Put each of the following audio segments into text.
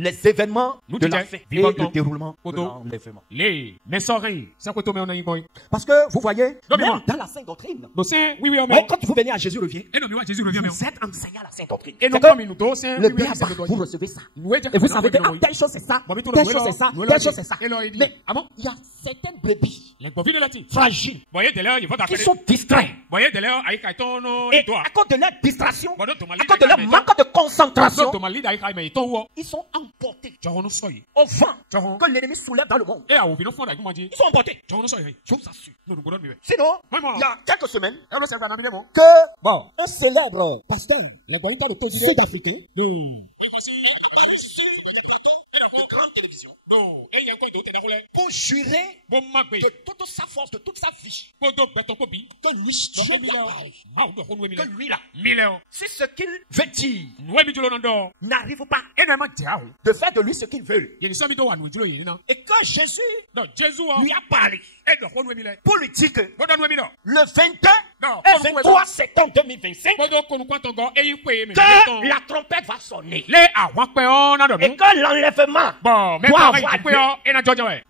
Les événements de la fête et le déroulement de l'enlèvement. Parce que vous voyez, même dans la Sainte Doctrine, quand vous venez à Jésus revient, vous êtes enseigné à la Sainte Doctrine. C'est que le béaba, vous recevez ça. Et vous savez que telle chose c'est ça, telle chose c'est ça, telle chose c'est ça. Mais il y a certaines brebis fragiles qui sont distraits. Et à cause de leur distraction, à cause de leur manque de concentration, ils sont emportés au vent que l'ennemi soulève dans le monde. Ils sont emportés. Je vous assure. Sinon, il y a quelques semaines, que un célèbre pasteur sud-africain grande télévision pour jurer de toute sa force, de toute sa vie, que lui là, si ce qu'il veut dire n'arrive pas de faire de lui ce qu'il veut, et que Jésus lui a parlé pour lui dire que le 22 et 23 septembre 2025 que la trompette va sonner et que l'enlèvement doit avoir lieu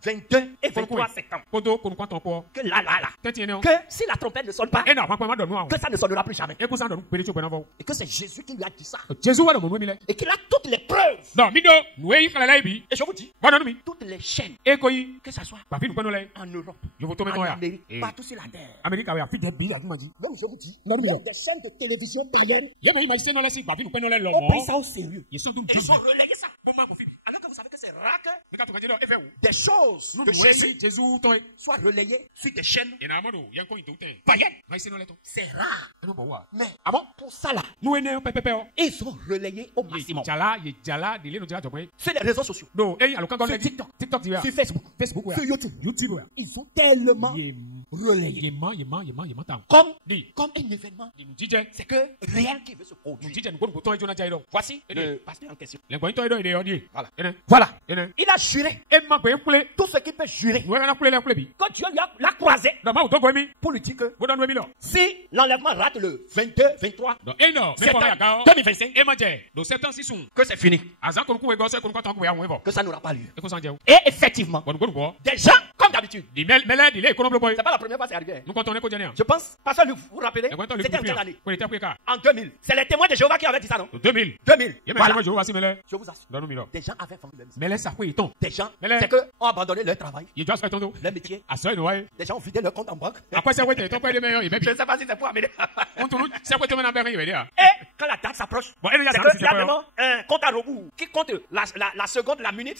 22 et 23 septembre. Que que si la trompette ne sonne pas, que ça ne sonnera plus jamais. Et que c'est Jésus qui lui a dit ça. Et qu'il a toutes les preuves. Et je vous dis, toutes les chaînes, que ce soit en Europe, en Amérique, partout sur la terre. Même je vous dis, même des chaînes de télévision païennes ont pris ça au sérieux. Ils ont relayé ça. Alors que vous savez que c'est rare que des choses de Jésus soient relayées sur des chaînes païennes. C'est rare. Mais pour ça là, ils sont relayés au maximum. Sur les réseaux sociaux, sur TikTok, sur Facebook, sur YouTube, ils ont tellement relayé. Comme un événement, c'est que rien qui veut se produire. Voici le pasteur en question. Voilà. Il a juré. Tout ce qu'il peut jurer. Quand Dieu l'a croisé pour lui dire que si l'enlèvement rate le 22, 23, 2025, que c'est fini. Que ça n'aura pas lieu. Et effectivement, des gens, comme d'habitude, c'est pas la première fois que c'est arrivé. Je pense, parce que vous vous rappelez, c'était en quelle année? En 2000. C'est les témoins de Jéhovah qui avaient dit ça, non? 2000. Voilà. Je vous assure. Des gens avaient vendu des gens, c'est qu'ils ont abandonné leur travail, leur métier. Des gens ont vidé leur compte en banque. Je ne sais pas si c'est pour amener. Et quand la date s'approche, c'est qu'il y a vraiment un compte à rebours qui compte la seconde, la minute.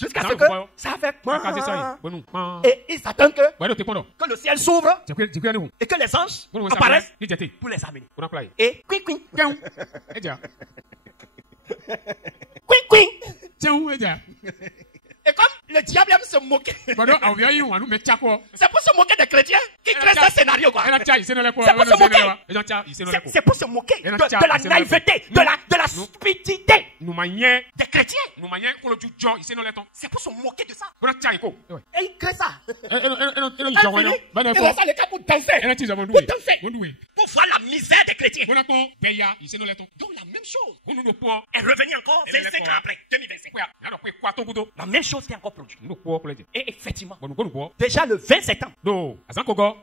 Jusqu'à ce que ça fait. Et ils s'attendent que le ciel s'ouvre et que les anges apparaissent pour les amener. Et et comme le diable aime se moquer, c'est pour se moquer des chrétiens qui créent ce scénario, quoi. C'est pour se moquer de la naïveté, de la stupidité des chrétiens. C'est pour se moquer de ça. Et il crée ça. Il a ça les cas pour danser. Pour voir la misère des chrétiens. Donc la même chose est revenue encore 25 ans après, 2025. La même chose qui est encore produite. Et effectivement, déjà le 20 septembre,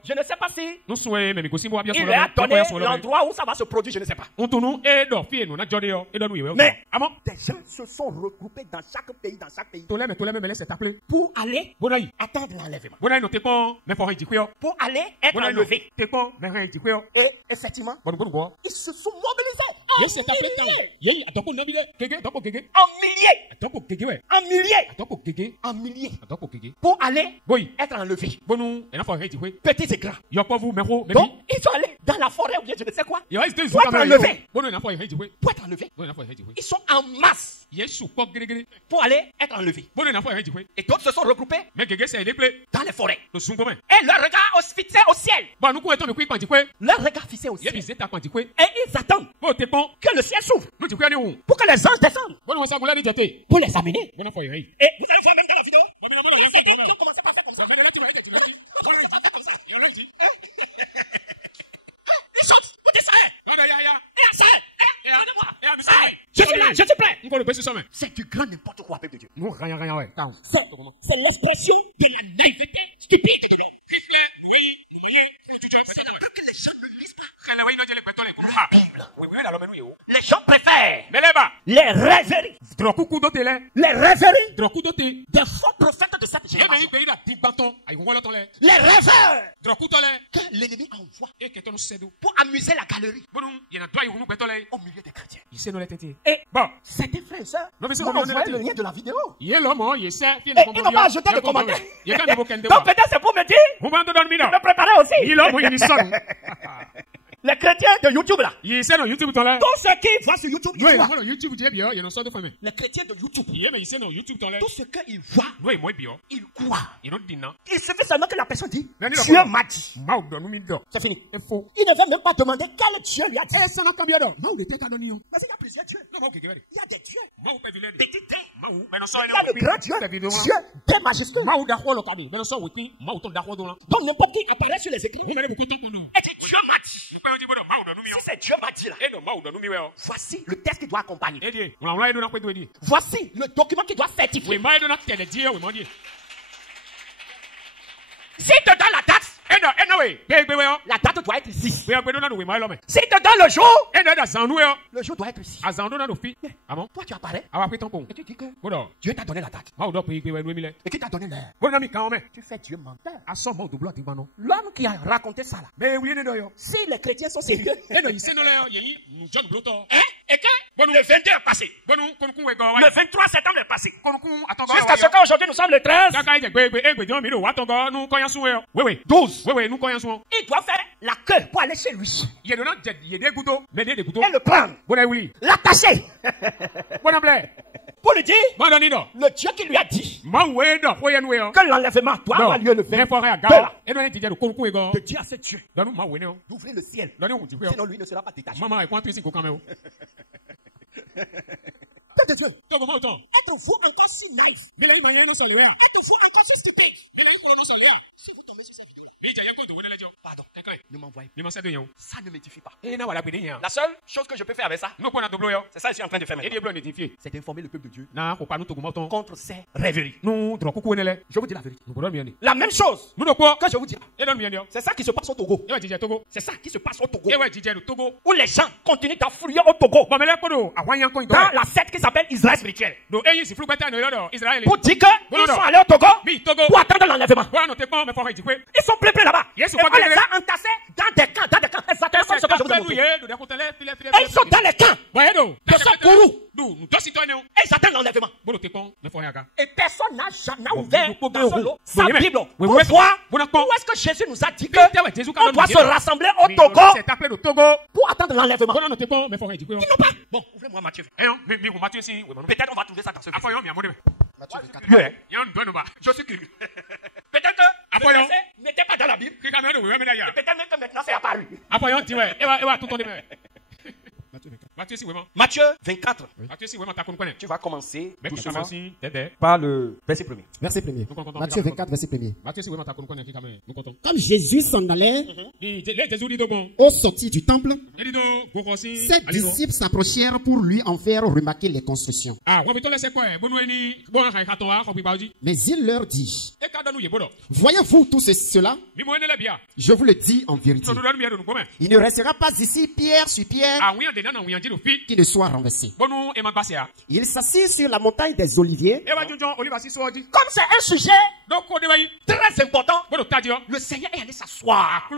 je ne sais pas si il lui a donné l'endroit où ça va se produire, je ne sais pas. Mais des gens se sont regroupés dans chaque pays, pour aller attendre l'enlèvement, pour aller être enlevés. Et effectivement, ils se sont mobilisés Yes, c'est appelé temps. Yé, attends pour nominer. Attends pour Kéké. En milliers. Attends pour Kéké, ouais. En milliers. Attends pour Kéké. En milliers. Attends pour Kéké. Pour aller Oui. être enlevé. Bon, nous, il y a un forêt, tu vois. Petits et grands. Y'a pas vous, mais vous, mais donc, ils sont allés dans la forêt ou bien je ne sais quoi. Il reste des pour être enlevés. Bon, il y a un forêt, tu vois. Pour être enlevés. Bon, il y a un forêt, tu vois. Ils sont en masse. Yes, ou pas, gré. Pour aller être enlevés. Bon, il y a un forêt, tu vois. Et d'autres se sont regroupés. Mais Kéké, c'est les plaies. Dans les forêts. Le son commun. Et leur regard fixé au ciel. Bon, nous, quand on est quand tu quoi. Leur regard fixé au ciel. Et ils attendent. Bon, t'es bon. Que le ciel s'ouvre. Nous, tu peux aller où? Pour que les anges descendent. Bon, on va s'en aller jeter. Pour les amener. Bon, on va et vous allez voir même dans la vidéo. Bon, mais non, il y a commencé par faire comme ça. Mais là, tu vas être, tu vas faire comme ça. Il y en a dit. Ils chantent. Vous dites ça. Non, il y a. Et ça. Regardez-moi. Je suis là, je te plains. On va le baisser sur main. C'est du grand n'importe quoi, peuple de Dieu. Non, rien, ouais. C'est l'expression de la naïveté stupide. Oui, nous voyons. Que les gens ne lisent pas. Les gens préfèrent mais là-bas, les rêveries. Les rêveries des faux prophètes de cette génération. Les rêveurs que l'ennemi envoie pour amuser la galerie au milieu des chrétiens. Et bon, c'était frère et soeur. On envoie le lien de la vidéo. Et ils n'ont pas ajouté de commentaires. Donc peut-être c'est pour me dire, je me préparais aussi. Les chrétiens de YouTube là. Tous ceux qui voient sur YouTube, ils voient. Les chrétiens de YouTube. Tout ce qu'ils voient, ils croient. Il suffit seulement que la personne dit, Dieu m'a dit. C'est fini. Il ne veut même pas demander quel Dieu lui a dit. Mais il y a plusieurs dieux. Il y a des dieux. Petit D. Il y a le grand Dieu. Dieu, D majuscule. Donc n'importe qui apparaît sur les écrans. Et dit Dieu m'a dit. Si c'est Dieu m'a dit là, voici le texte qui doit accompagner. Voici le document qui doit certifier. Si tu donnes la date, la date doit être ici. Si tu donnes le jour doit être ici. Toi tu apparais et tu dis que Dieu t'a donné la date. Et qui t'a donné l'heure. Tu fais Dieu menteur. L'homme qui a raconté ça là. Si les chrétiens sont sérieux. Et que le 22 est passé. Le 23 septembre est passé. Jusqu'à ce qu'aujourd'hui nous sommes le 13. 12. Il doit faire la queue pour aller chez lui. Et le prendre. L'attacher. Pour lui dire, le Dieu qui lui a dit que l'enlèvement doit avoir lieu le 22. De dire à ce Dieu d'ouvrir le ciel. Sinon lui ne sera pas détaché. Êtes-vous encore si naïf? Êtes-vous encore si stupide? Si vous tombez sur cette vidéo, pardon, ne m'envoyez pas. Ça ne m'édifie pas. La seule chose que je peux faire avec ça, c'est ça que je suis en train de faire maintenant. C'est d'informer le peuple de Dieu contre ces rêveries. Je vous dis la vérité. La même chose que je vous dis, c'est ça qui se passe au Togo. C'est ça qui se passe au Togo. Où les gens continuent d'affluer au Togo. Dans la secte qui s'appelle Israël spirituel. Pour dire qu'ils sont allés au Togo pour attendre l'enlèvement. Ils sont pleins là-bas. Et on les a entassés dans des camps. Exactement comme ce que je vous ai montré. Et ils sont dans les camps. De ce gourou. Et ils attendent l'enlèvement. Et personne n'a ouvert dans son lot sa Bible pour voir où est-ce que Jésus nous a dit qu'on doit se rassembler au Togo pour attendre l'enlèvement. Ils n'ont pas. Bon, ouvrez-moi Matthieu. Peut-être on va trouver ça dans ce verset. Je suis curieux. Peut-être que le verset n'était pas dans la Bible. Peut-être même que maintenant c'est apparu. Matthieu 24. Tu vas commencer doucement par le verset 1er. Verset 1er. Matthieu 24, verset 1er. Comme Jésus s'en allait au sortir du temple, ses disciples s'approchèrent pour lui en faire remarquer les constructions. Mais il leur dit, voyez-vous tout cela? Je vous le dis en vérité. Il ne restera pas ici pierre sur pierre qui ne soit renversé. Il s'assit sur la montagne des Oliviers. Comme c'est un sujet très important, le Seigneur est allé s'asseoir pour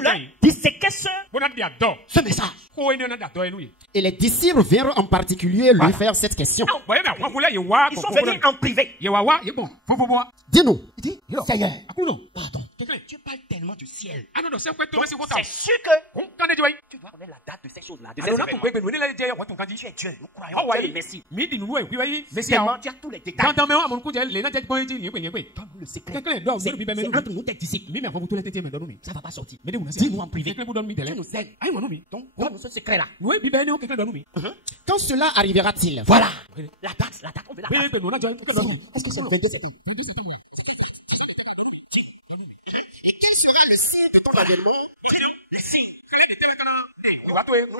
leur disséquer ce message. Et les disciples virent en particulier lui faire cette question. Ils sont venus en privé. Dis-nous. Seigneur, pardon. Tu parles tellement du ciel. C'est sûr que tu dois connaître la date de ces choses-là. Tu es Dieu. Nous croyons que Messie. Tellement tu as tous les détails. Donne-nous le secret. C'est entre nous tes disciples. Ça ne va pas sortir. Dis-nous en privé. Tu nous aides. Donc, donne-nous ce secret-là. Quand cela arrivera-t-il? Voilà. La date, on veut la date. Est-ce que c'est le 22 septembre?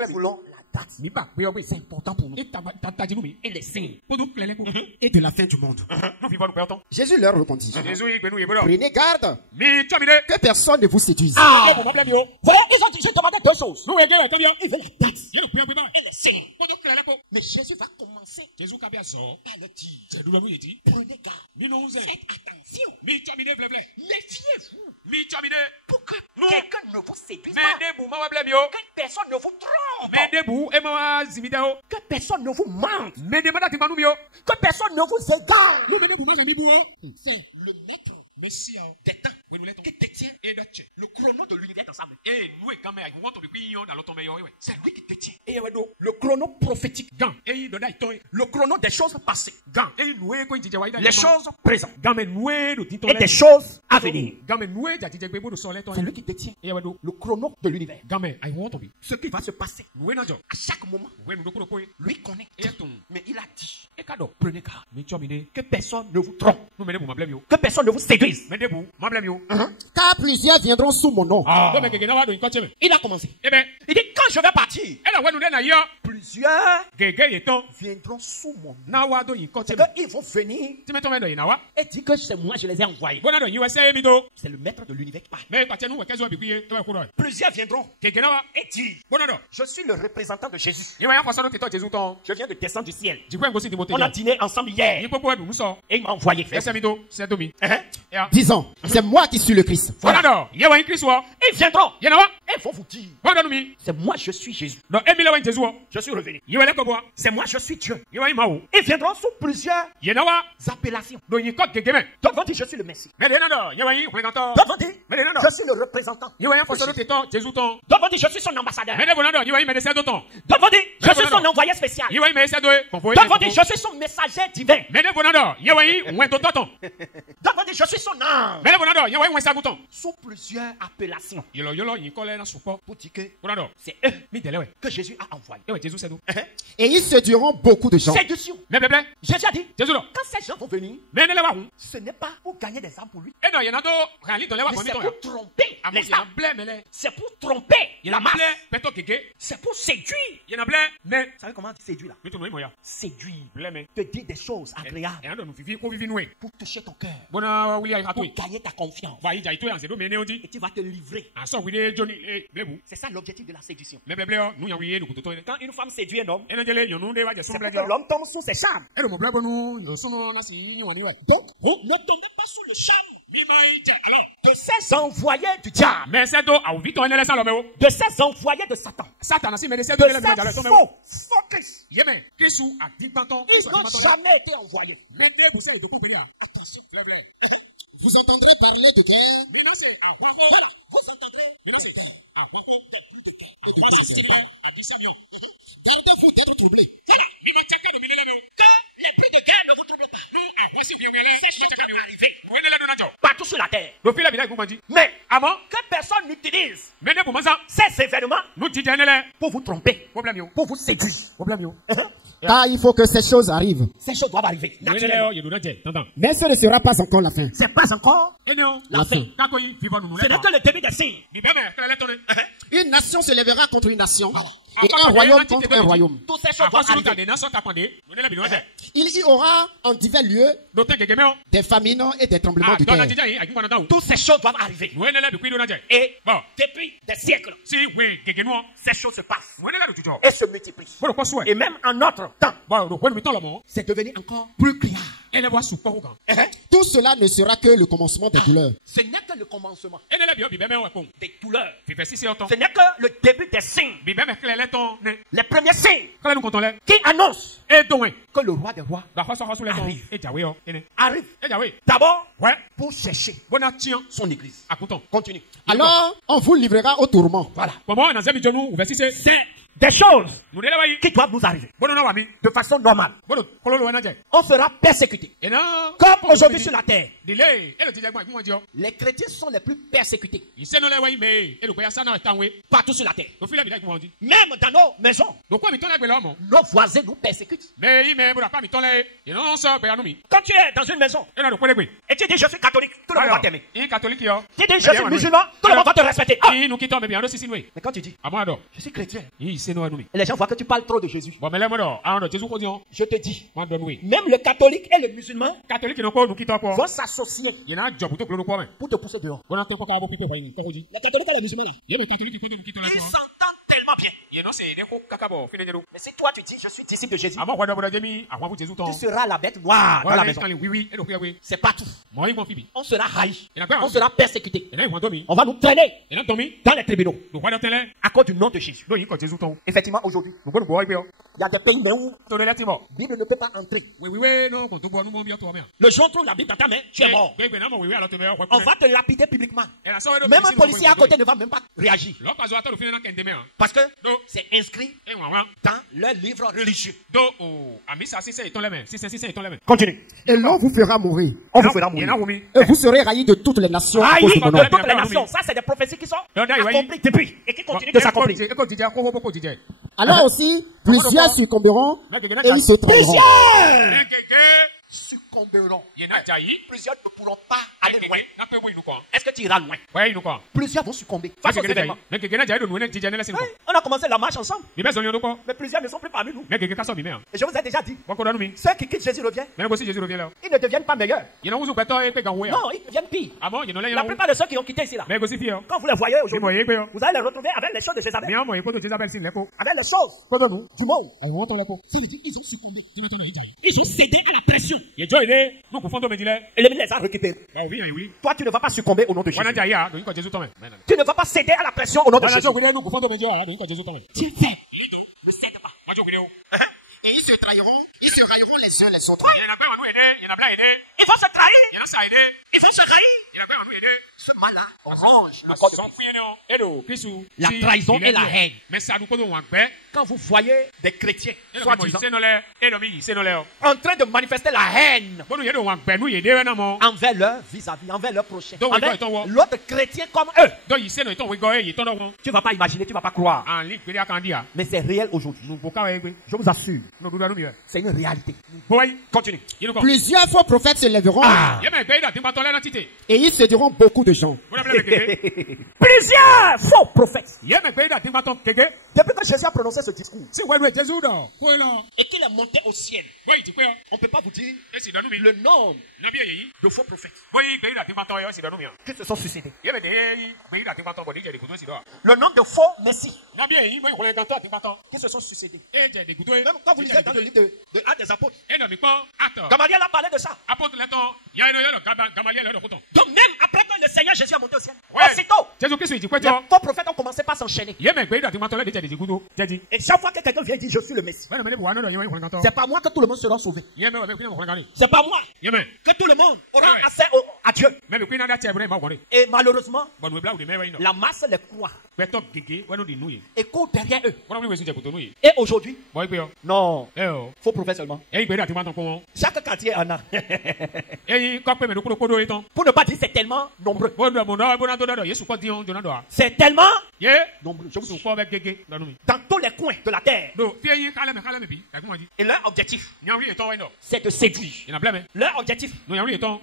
Nous voulons la date. C'est important pour nous. Et les signes. Et de la fin du monde. Jésus leur répondit. Prenez garde que personne ne vous séduise. Voilà, ils ont dit, je demandais deux choses. Ils veulent la date. Et les signes. Mais Jésus va commencer par le dire. Prenez garde. Faites attention. Méfiez-vous. Pour que quelqu'un ne vous séduise pas. Que personne ne vous trompe. Que personne ne vous mente. Que personne ne vous égare. C'est le maître des temps qui détient le chrono de l'univers ensemble. C'est lui qui détient le chrono prophétique. Le chrono des choses passées. Les choses présentes. Et des choses à venir. C'est lui qui détient le chrono de l'univers. Ce qui va se passer à chaque moment. Lui connaît. Mais il a dit, prenez garde que personne ne vous trompe. Que personne ne vous séduise. Car plusieurs viendront sous mon nom. Il a commencé. Il dit, quand je vais partir, plusieurs viendront sous mon nom. C'est qu'ils vont venir et dire que c'est moi, je les ai envoyés. C'est le maître de l'univers qui parle. Plusieurs viendront et dire, je suis le représentant de Jésus. Je viens de descendre du ciel. On a dîné ensemble hier. Et il m'a envoyé. Disons, c'est moi qui suis le Christ. Ils viendront. Et vont vous dire, c'est moi, je suis Jésus. Je suis revenu. C'est moi, je suis Dieu. Ils viendront sous plusieurs appellations. D'autres vont dire, je suis le Messie. D'autres vont dire, je suis le représentant. D'autres vont dire, je suis son ambassadeur. D'autres vont dire, je suis son envoyé spécial. D'autres vont dire, je suis son messager divin. D'autres vont dire, je suis son ange. Sous plusieurs appellations. Pour dire que c'est eux que Jésus a envoyé. Et ils séduiront beaucoup de gens. Séduction. Jésus a dit, quand ces gens vont venir, ce n'est pas pour gagner des âmes pour lui. Mais c'est pour tromper les âmes. C'est pour tromper la masse. C'est pour séduire. Mais vous savez comment séduire là? Séduire. Te dire des choses agréables. Pour toucher ton cœur. Pour gagner ta confiance. Et tu vas te livrer. C'est ça l'objectif de la séduction. Quand une femme séduit un homme, c'est pour que l'homme tombe sous ses charmes. Donc, vous ne tombez pas sous le charme de ces envoyés du diable, de ces envoyés de Satan, de ces faux Christ. Ils n'ont jamais été envoyés. Attention. Vous entendrez parler de guerre. Voilà, vous entendrez des plus de guerre. Gardez-vous d'être troublés. Voilà. Que les plus de guerre ne vous troublent pas. Ces choses vont arriver partout sur la terre. Mais avant que personne n'utilise ces événements pour vous tromper, pour vous séduire. Car il faut que ces choses arrivent. Ces choses doivent arriver. Mais ce ne sera pas encore la fin. C'est pas encore la fin. Ce n'est que le début des signes. Une nation se lèvera contre une nation. et un royaume contre un royaume. Toutes ces choses doivent arriver. Il y aura en divers lieux des famines et des tremblements de terre. Toutes ces choses doivent arriver. Et depuis des siècles, ces choses se passent et se multiplient. Et même en notre temps, c'est devenu encore plus clair. Tout cela ne sera que le commencement des douleurs. Ce n'est que le commencement des douleurs. Ce n'est que le début des signes. Les premiers signes qui annoncent que le roi des rois arrive. D'abord, pour chercher son église. Continue. Alors, on vous livrera au tourment. Voilà. Des choses qui doivent nous arriver de façon normale. On sera persécuté. Comme aujourd'hui sur la terre. Les chrétiens sont les plus persécutés partout sur la terre. Même dans nos maisons, nos voisins nous persécutent. Quand tu es dans une maison et tu dis je suis catholique, tout le monde va t'aimer. Tu dis je suis musulman, tout le monde va te respecter. Mais quand tu dis je suis chrétien, et les gens voient que tu parles trop de Jésus. Je te dis, même le catholique et le musulman vont s'associer pour te pousser dehors. Les catholiques et les musulmans, ils s'entendent tellement bien. Mais si toi tu dis je suis disciple de Jésus, tu seras la bête noire dans la maison. C'est partout. On sera haï. On sera persécuté. On va nous traîner dans les tribunaux à cause du nom de Jésus. Effectivement, aujourd'hui, il y a des pays où la Bible ne peut pas entrer. Le jour où on trouve la Bible dans ta main, tu es mort. On va te lapider publiquement. Même un policier à côté ne va même pas réagir. Parce que c'est inscrit dans leur livre religieux. Continue. Et l'on vous fera mourir. On vous fera mourir. Et vous serez raillis de toutes les nations. Raillis de toutes les nations. Ça, c'est des prophéties qui sont accomplies depuis et qui continuent de s'accomplir. Alors aussi, plusieurs succomberont et ils se trahiront. Succomberont. Plusieurs ne pourront pas aller loin. Est-ce que tu iras loin? Plusieurs vont succomber face aux événements. On a commencé la marche ensemble. Mais plusieurs ne sont plus parmi nous. Et je vous ai déjà dit, ceux qui quittent Jésus reviennent. Ils ne deviennent pas meilleurs. Non, ils deviennent pires. La plupart de ceux qui ont quitté ici là, quand vous les voyez aujourd'hui, vous allez les retrouver avec les choses de Jézabel. Avec les choses du monde. Ils ont succombé. Ils ont cédé à la pression. Et l'ennemi les a récupérés. Toi, tu ne vas pas succomber au nom de Jésus. Tu ne vas pas céder à la pression au nom de Jésus. Tiens, ne cède pas. Et ils se trahiront les uns les autres. Ils vont se trahir. Ce mal-là range la trahison et la haine. Quand vous voyez des chrétiens en train de manifester la haine envers leur vis-à-vis, envers leur prochain, envers l'autre chrétien comme eux, tu ne vas pas imaginer, tu ne vas pas croire. Mais c'est réel aujourd'hui. Je vous assure. C'est une réalité. Continue. Plusieurs faux prophètes se lèveront et ils se diront beaucoup de gens. Plusieurs faux prophètes. Depuis que Jésus a prononcé ce discours et qu'il est monté au ciel, on ne peut pas vous dire le nombre de faux prophètes qui se sont suicidés. Le nombre de faux messies qui se sont suicidés. Même quand vous lisez dans le livre de Actes des Apôtres, Gamaliel a parlé de ça. Donc même après que le Seigneur Jésus a monté au ciel, aussitôt, les faux prophètes ont commencé par s'enchaîner. Et chaque fois que quelqu'un vient dire je suis le Messie, c'est pas moi que tout le monde sera sauvé. C'est pas moi que tout le monde aura accès à Dieu. Et malheureusement, la masse les croit et court derrière eux. Et aujourd'hui, non, faux prophètes seulement. Chaque quartier en a. Pour ne pas dire c'est tellement nombreux. C'est tellement nombreux. Dans tous les coins de la terre. Et leur objectif, c'est de séduire. Leur objectif,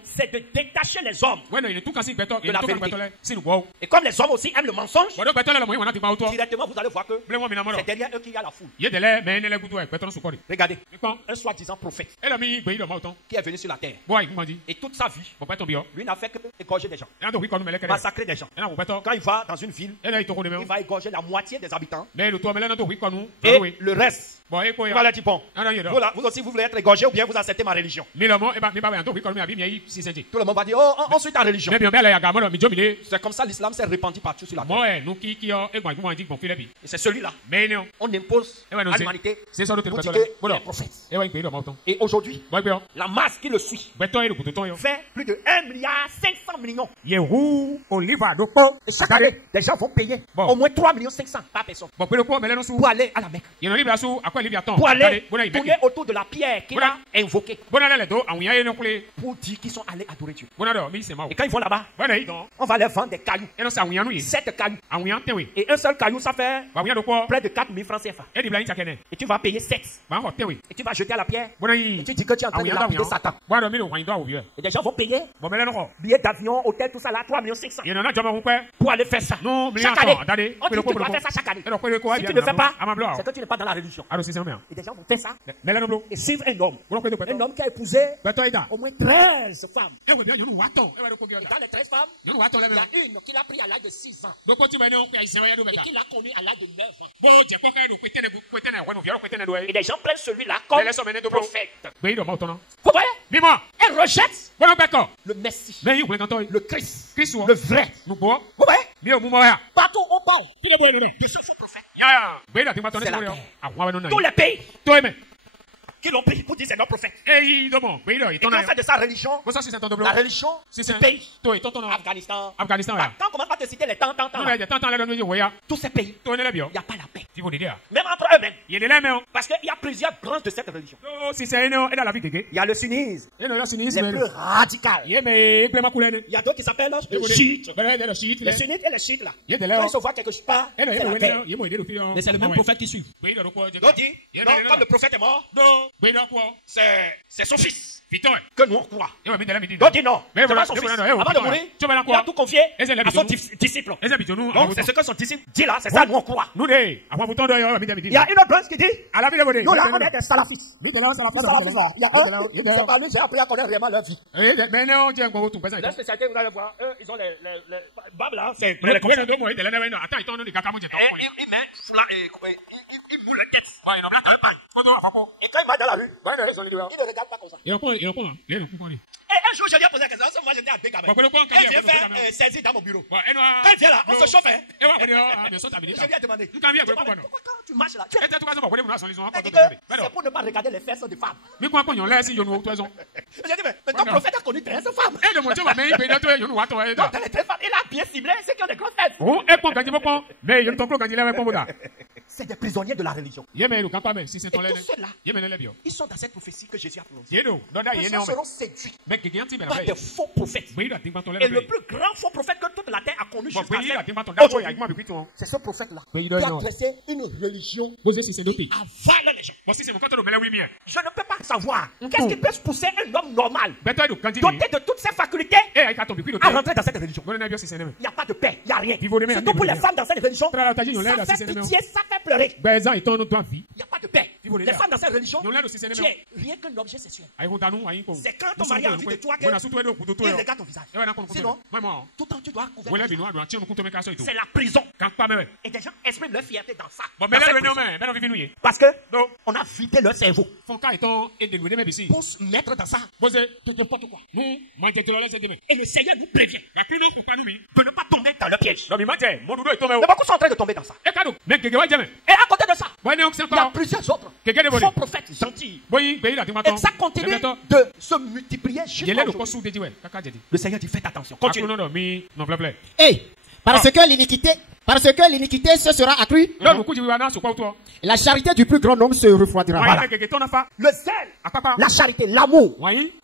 c'est de détacher les hommes de la vérité. Et comme les hommes aussi aiment le mensonge, directement vous allez voir que c'est derrière eux qu'il y a la foule. Regardez, un soi-disant prophète qui est venu sur la terre. Et toute sa vie, lui n'a fait que égorger des gens, massacrer des gens. Quand il va dans une ville, il va égorger la moitié des habitants. Et le reste, il va leur dire bon, vous aussi vous voulez être égorgé ou bien vous acceptez ma religion. Tout le monde va dire oh, on suit ta religion. C'est comme ça l'islam s'est répandu partout sur la terre. Et c'est celui-là. On impose à l'humanité pour dire les prophètes. Et aujourd'hui, la masse qui le suit fait plus de 1,5 milliard. Et chaque année, les gens vont payer au moins 3,5 millions par personne pour aller à la Mecque. Pour aller tourner autour de la pierre qu'il a invoquée. Pour dire qu'ils sont allés adorer Dieu. Et quand ils vont là-bas, on va leur vendre des cailloux. 7 cailloux. Et un seul caillou, ça fait près de 4 000 francs CFA. Et tu vas payer 7. Et tu vas jeter à la pierre. Et tu dis que tu es en train de lapider Satan. Et des gens vont payer billets d'avion, hôtel, tout ça là, 3,5 millions pour aller faire ça. Chaque année. On dit que tu dois faire ça chaque année. Si tu ne fais pas, c'est que tu n'es pas dans la religion. Et des gens vont faire ça et suivre un homme qui a épousé au moins 13 femmes. Et dans les 13 femmes, il y a une qui l'a pris à l'âge de 6 ans. Et qui l'a connue à l'âge de 9 ans. Et des gens prennent celui-là comme prophète. Vous voyez? Elle rejette le Messie, le Christ, le vrai. Vous voyez? Partout où on parle de ce faux prophète, c'est la terre. Tous les pays qui l'ont pris pour dire c'est notre prophète. Et qui ont fait de sa religion la religion du pays. Afghanistan. Quand on commence par te citer les temps, tous ces pays, il n'y a pas la paix. Même entre eux-mêmes. Parce qu'il y a plusieurs branches de cette religion. Il y a le sunnisme, les plus radicales. Il y a d'autres qui s'appellent les chiites. Les sunnites et les chiites là. Quand ils se voient quelque part, c'est la paix. Mais c'est le même prophète qui suit. Donc dit, non, quand le prophète est mort, c'est son fils que nous on croit. Donc dit non, c'est pas son fils. Avant de mourir, il a tout confié à son disciple. Donc c'est ce que son disciple dit là, c'est ça nous on croit. Il y a une autre branche qui dit, nous là on est des salafistes. Il y a un, c'est pas lui, j'ai appris à connaître vraiment leur vie. La spécialité, vous allez voir, eux ils ont les babes là, c'est il met il moule la tête. Et quand il marche dans la rue, il ne regarde pas comme ça. Et un jour, je lui ai posé la question. Moi, j'étais à Bégabe. Elle vient faire saisir dans mon bureau. Quand elle vient là, on se chauffe. Je lui ai demandé. Pourquoi quand tu marches là, c'est pour ne pas regarder les fesses des femmes. J'ai dit, mais ton prophète a connu 13 femmes. Dans les 13 femmes, il a bien ciblé ceux qui ont des grosses fesses. C'est des prisonniers de la religion. Et tous ceux-là, ils sont dans cette prophétie que Jésus a prononcée. Ils seront séduits par des faux prophètes. Et le plus grand faux prophète que toute la terre a connu jusqu'à présent, c'est ce prophète-là qui a dressé une religion qui avale les gens. Je ne peux pas savoir qu'est-ce qui peut pousser un homme normal, doté de toutes ses facultés, à rentrer dans cette religion. Il n'y a pas de paix, il n'y a rien. Surtout pour les femmes dans cette religion, ça fait pitié, ça fait pleurer. Il n'y a pas de paix. Les femmes dans cette religion, tu es rien qu'un objet sexuel. C'est quand ton mari a envie de toi qu'il regarde ton visage. Sinon, tout le temps tu dois couvrir. C'est la prison. Et des gens expriment leur fierté dans ça. Parce que on a vidé leur cerveau pour se mettre dans ça de n'importe quoi. Et le Seigneur nous prévient de ne pas tomber dans le piège. Mais beaucoup sont en train de tomber dans ça. Et à côté de ça, il y a plusieurs autres faux prophètes gentils. Et ça continue de se multiplier jusqu'à aujourd'hui. Le Seigneur dit faites attention. Continue. Parce que l'iniquité se sera accrue, la charité du plus grand nombre se refroidira. Voilà. Le zèle, la charité, l'amour.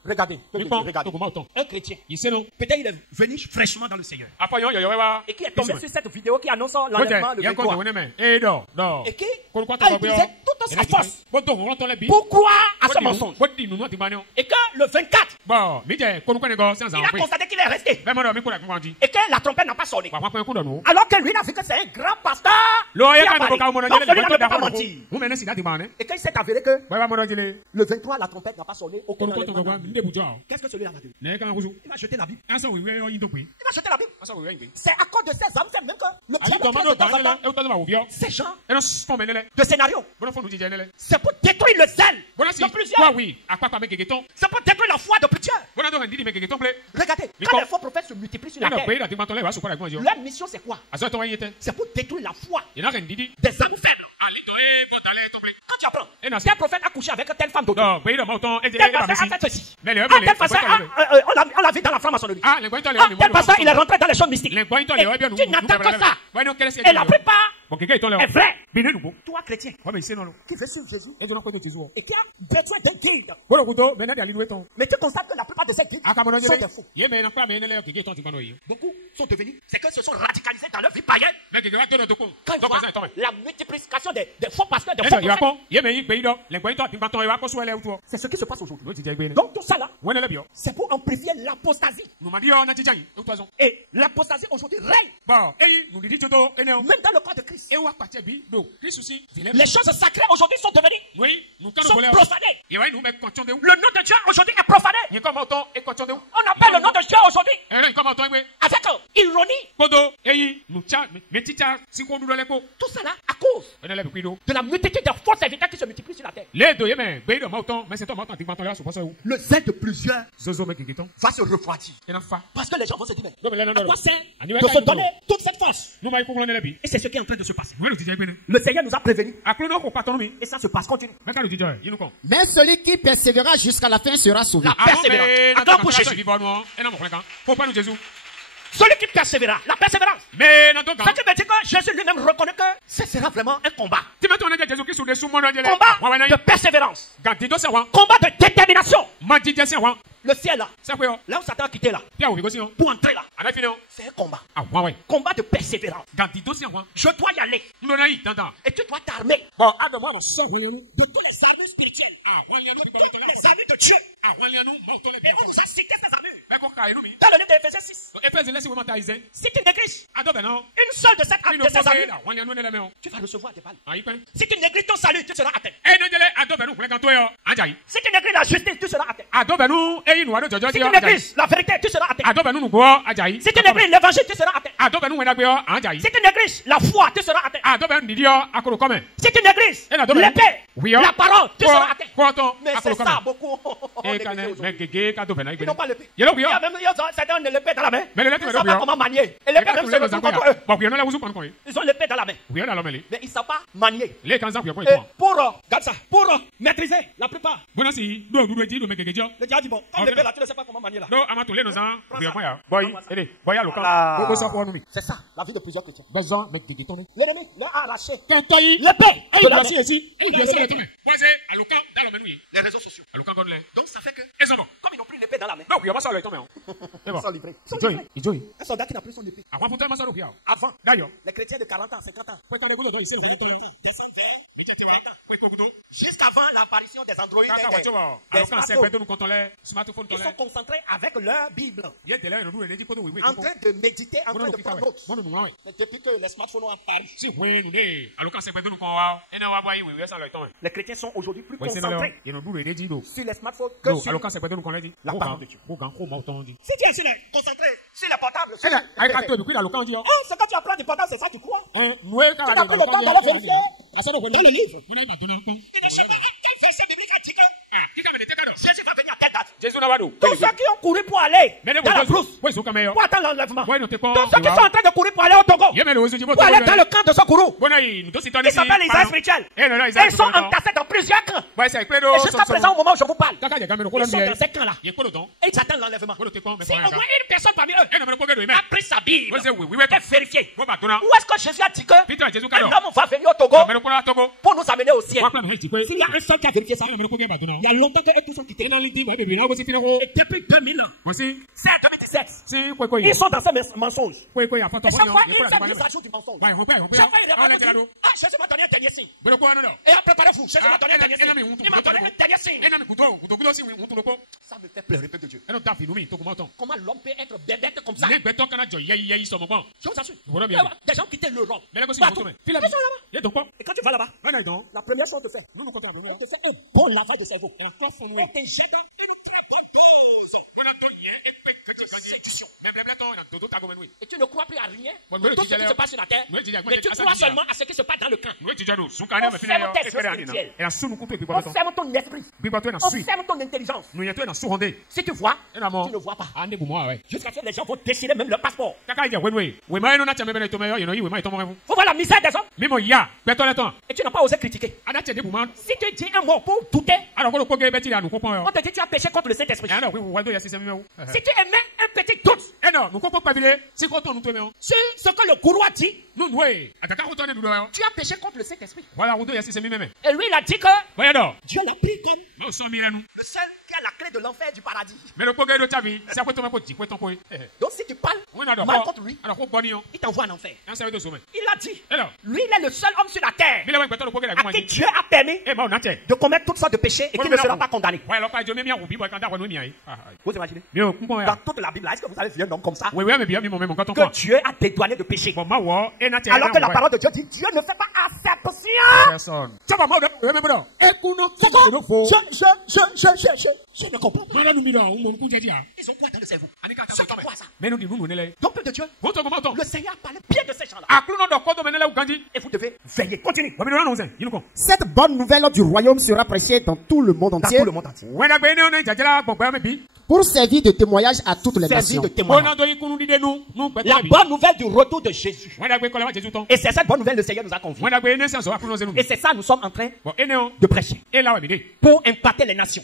Regardez. Un chrétien, peut-être il est venu fraîchement dans le Seigneur. Et qui est tombé sur cette vidéo qui annonce l'enlèvement de Grégoire. Et qui a utilisé toute sa force pour croire à ce mensonge. Et que le 24, il a constaté qu'il est resté. Et que la trompette n'a pas sonné. Alors que lui n'a vu que c'est un grand pasteur qui a parlé. Donc celui-là ne peut pas mentir. Et quand il s'est avéré que le 23, la trompette n'a pas sonné, aucun élément. Qu'est-ce que celui-là va dire? Il va jeter la Bible. Il va jeter la Bible. C'est à cause de ces hommes, c'est même que le diable de temps en temps, ces gens de scénario, c'est pour détruire le zèle de plusieurs. C'est pour détruire la foi de plusieurs. Regardez, quand les faux prophètes se multiplient sur la terre, leur mission c'est quoi? C'est pour détruire la foi des âmes faibles. Quand tu apprends, tel prophète a couché avec telle femme d'autre. Tel pasteur a fait ceci. Tel pasteur, on l'a vu dans la franc-maçonnerie. Tel pasteur, il est rentré dans les choses mystiques. Et tu n'attends que ça. Et la plupart est vrai. Toi, chrétien, qui veut suivre Jésus et qui a besoin d'un guide. Mais tu constates que la plupart de ces guides sont des faux. Beaucoup sont devenus, c'est que se sont radicalisés dans leur vie païenne. Quand ils voient la multiplication des faux pasteurs, des faux prophètes, c'est ce qui se passe aujourd'hui. Donc tout ça là, c'est pour amplifier l'apostasie. Et l'apostasie aujourd'hui règne. Même dans le corps de Christ. Les choses sacrées aujourd'hui sont devenues profanées. Le nom de Dieu aujourd'hui est profané. On appelle le nom de Dieu aujourd'hui avec ironie. Tout ça là à cause de la multitude de fausses serviteurs qui se multiplient sur la terre. Le zèle de plusieurs va se refroidir. Parce que les gens vont se dire, mais à quoi sert de se donner toute cette force? Et c'est ce qui est en train de se passer. Le Seigneur nous a prévenus. Et ça se passe, continue. Mais celui qui persévérera jusqu'à la fin sera sauvé. La persévérance. Encore pour Jésus. Celui qui persévérera, la persévérance. Ça qui veut dire que Jésus lui-même reconnaît que ce sera vraiment un combat. Combat de persévérance. Combat de détermination. Le ciel là, là où Satan a quitté là, pour entrer là, c'est un combat. Combat de persévérance. Je dois y aller. Et tu dois t'armer de toutes les armures spirituelles. Toutes les armures de Dieu. Et on nous a cité ces armures. Dans le livre d'Éphésiens 6. Si tu négliges une seule de ces armures, tu vas recevoir des balles. Si tu négliges ton salut, tu seras atteint. Si tu négliges la justice, tu seras atteint. Si tu négliges la vérité, tu seras atteint. Si tu négliges l'évangile, tu seras atteint. Si tu négliges la foi, tu seras atteint. Si tu négliges l'épée, la parole, tu seras atteint. Mais c'est ça, beaucoup. Ils n'ont pas l'épée. Il y a même certains ont l'épée dans la main. Ils ne savent pas comment manier. Et l'épée même se retrouve contre eux. Ils ont l'épée dans la main. Mais ils ne savent pas manier. Et pour maîtriser la plupart. Le diable dit bon, comme l'épée là, tu ne sais pas comment manier là. C'est ça, la vie de plusieurs chrétiens. L'ennemi leur a lâché l'épée. Les réseaux sociaux. Donc ça fait que, comme ils n'ont plus l'épée dans la main, ils sont livrés. Un soldat qui n'a plus son épée. Avant, les chrétiens de 40 ans, 50 ans, descendent vers jusqu'avant l'apparition des androïdes. Ils sont concentrés avec leur Bible, en train de méditer, en train de prendre notes. Mais depuis que les smartphones ont apparu, les chrétiens sont aujourd'hui plus concentrés sur les smartphones que sur la parole de Dieu. Si tu es concentré sur les portables, c'est quand tu apprends du portable, c'est ça tu crois. Tu n'as pas le temps d'aller vérifier dans le livre. Il ne sait pas quel verset biblique a dit que Jésus va venir à telle date. Tous ceux qui ont couru pour aller dans la brousse, pour attendre l'enlèvement. Tous ceux qui sont en train de courir pour aller au Togo, pour aller dans le camp de Sokuru, ils s'appellent les Israéliens spirituels. Ils sont entassés dans plusieurs camps. Et jusqu'à présent, au moment où je vous parle, ils sont dans ces camps-là. Et ils attendent l'enlèvement. Si au moins une personne parmi eux a pris sa Bible et vérifié, où est-ce que Jésus a dit que un homme va venir au Togo pour nous amener au ciel? S'il y a un seul qui a vérifié ça, il y a longtemps qu'eux tous sont quittés. Et depuis 2000 ans, c'est 2017. Ils sont dans ces mensonges. Et chaque fois, ils ajoutent du mensonge. Chaque fois, ils répondent. Ah, Jésus m'a donné un dernier signe. Et préparez-vous, Jésus m'a donné un dernier signe. Il m'a donné un dernier signe. Ça me fait pleurer, peuple de Dieu. Comment l'homme peut être bébête comme ça? Je vous assure. Des gens quittaient l'Europe. Partout. Ils sont là-bas. Et quand tu vas là-bas, la première chose qu'on te fait, on te fait un bon lavage de cerveau. On te jette dans une très bonne dose de séduction. Et tu ne crois plus à rien. Tout ce qui se passe sur la terre. Mais tu crois seulement à ce qui se passe dans le camp. On ferme tes yeux spirituels. On ferme ton esprit. On ferme ton intelligence. Si tu vois, tu ne vois pas. Jusqu'à ce que les gens vont déchirer même leur passeport. Vous voyez la misère des hommes. Et tu n'as pas osé critiquer. Si tu dis un mot pour douter, on te dit tu as péché contre le Saint-Esprit. Si tu émets un petit doute sur ce que le gourou a dit, tu as péché contre le Saint-Esprit. Et lui, il a dit que Dieu l'a pris comme le seul qui a la clé de l'enfer et du paradis. Donc si tu parles mal contre lui, il t'envoie en enfer. Il a dit, lui, il est le seul homme sur la terre à qui Dieu a permis de commettre toutes sortes de péchés et qui ne sera pas condamné. Vous imaginez? Dans toute la Bible, est-ce que vous avez vu un homme comme ça que Dieu a dédouané de péché? Alors que la parole de Dieu dit, Dieu ne fait pas acception. Je ne comprends pas. Ils ont quoi dans le cerveau? C'est quoi ça? Donc, peuple de Dieu, le Seigneur a parlé bien de ces gens-là. Et vous devez veiller. Continuez. Cette bonne nouvelle du royaume sera prêchée dans tout le monde entier. Pour servir de témoignage à toutes les nations. La bonne nouvelle du retour de Jésus. Et c'est cette bonne nouvelle que le Seigneur nous a confiée. Et c'est ça nous sommes en train de prêcher. Pour impacter les nations.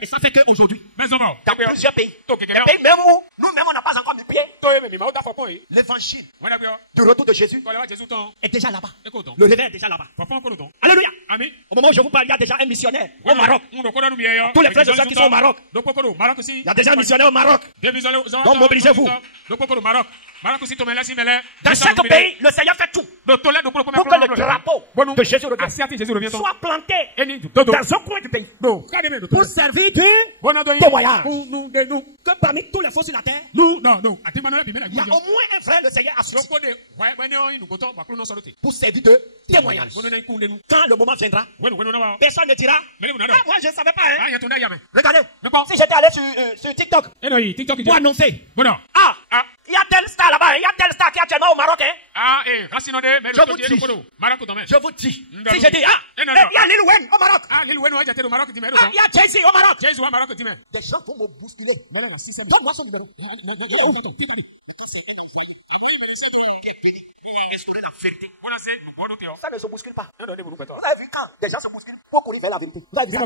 Et ça fait qu'aujourd'hui, dans plusieurs pays, même où nous-mêmes on n'a pas encore mis pied, l'évangile du retour de Jésus est déjà là-bas. Le réveil est déjà là-bas. Alléluia. Au moment où je vous parle, il y a déjà un missionnaire au Maroc. Tous les frères et sœurs qui sont au Maroc. Il y a déjà un missionnaire au Maroc. Donc mobilisez-vous. Dans chaque pays, le Seigneur fait tout pour que le drapeau de Jésus revienne soit planté dans un coin du pays pour servir de témoignage. Que parmi tous les faux sur la terre, il y a au moins un frère, le Seigneur a suscité pour servir de témoignage. Quand le moment viendra, personne ne dira moi je ne savais pas. Regardez, si j'étais allé sur TikTok pour annoncer il y a tel star là-bas, il y a tel star qui est actuellement au Maroc. Je vous dis, si je dis, il y a Lil Wayne au Maroc. Il y a Jay-Z au Maroc. Des gens vont me bousculer. Donne-moi son numéro. Restaurer la vérité. Ça ne se bouscule pas. Vous avez vu quand des gens se bousculent pour courir vers la vérité? Vous avez vu ça?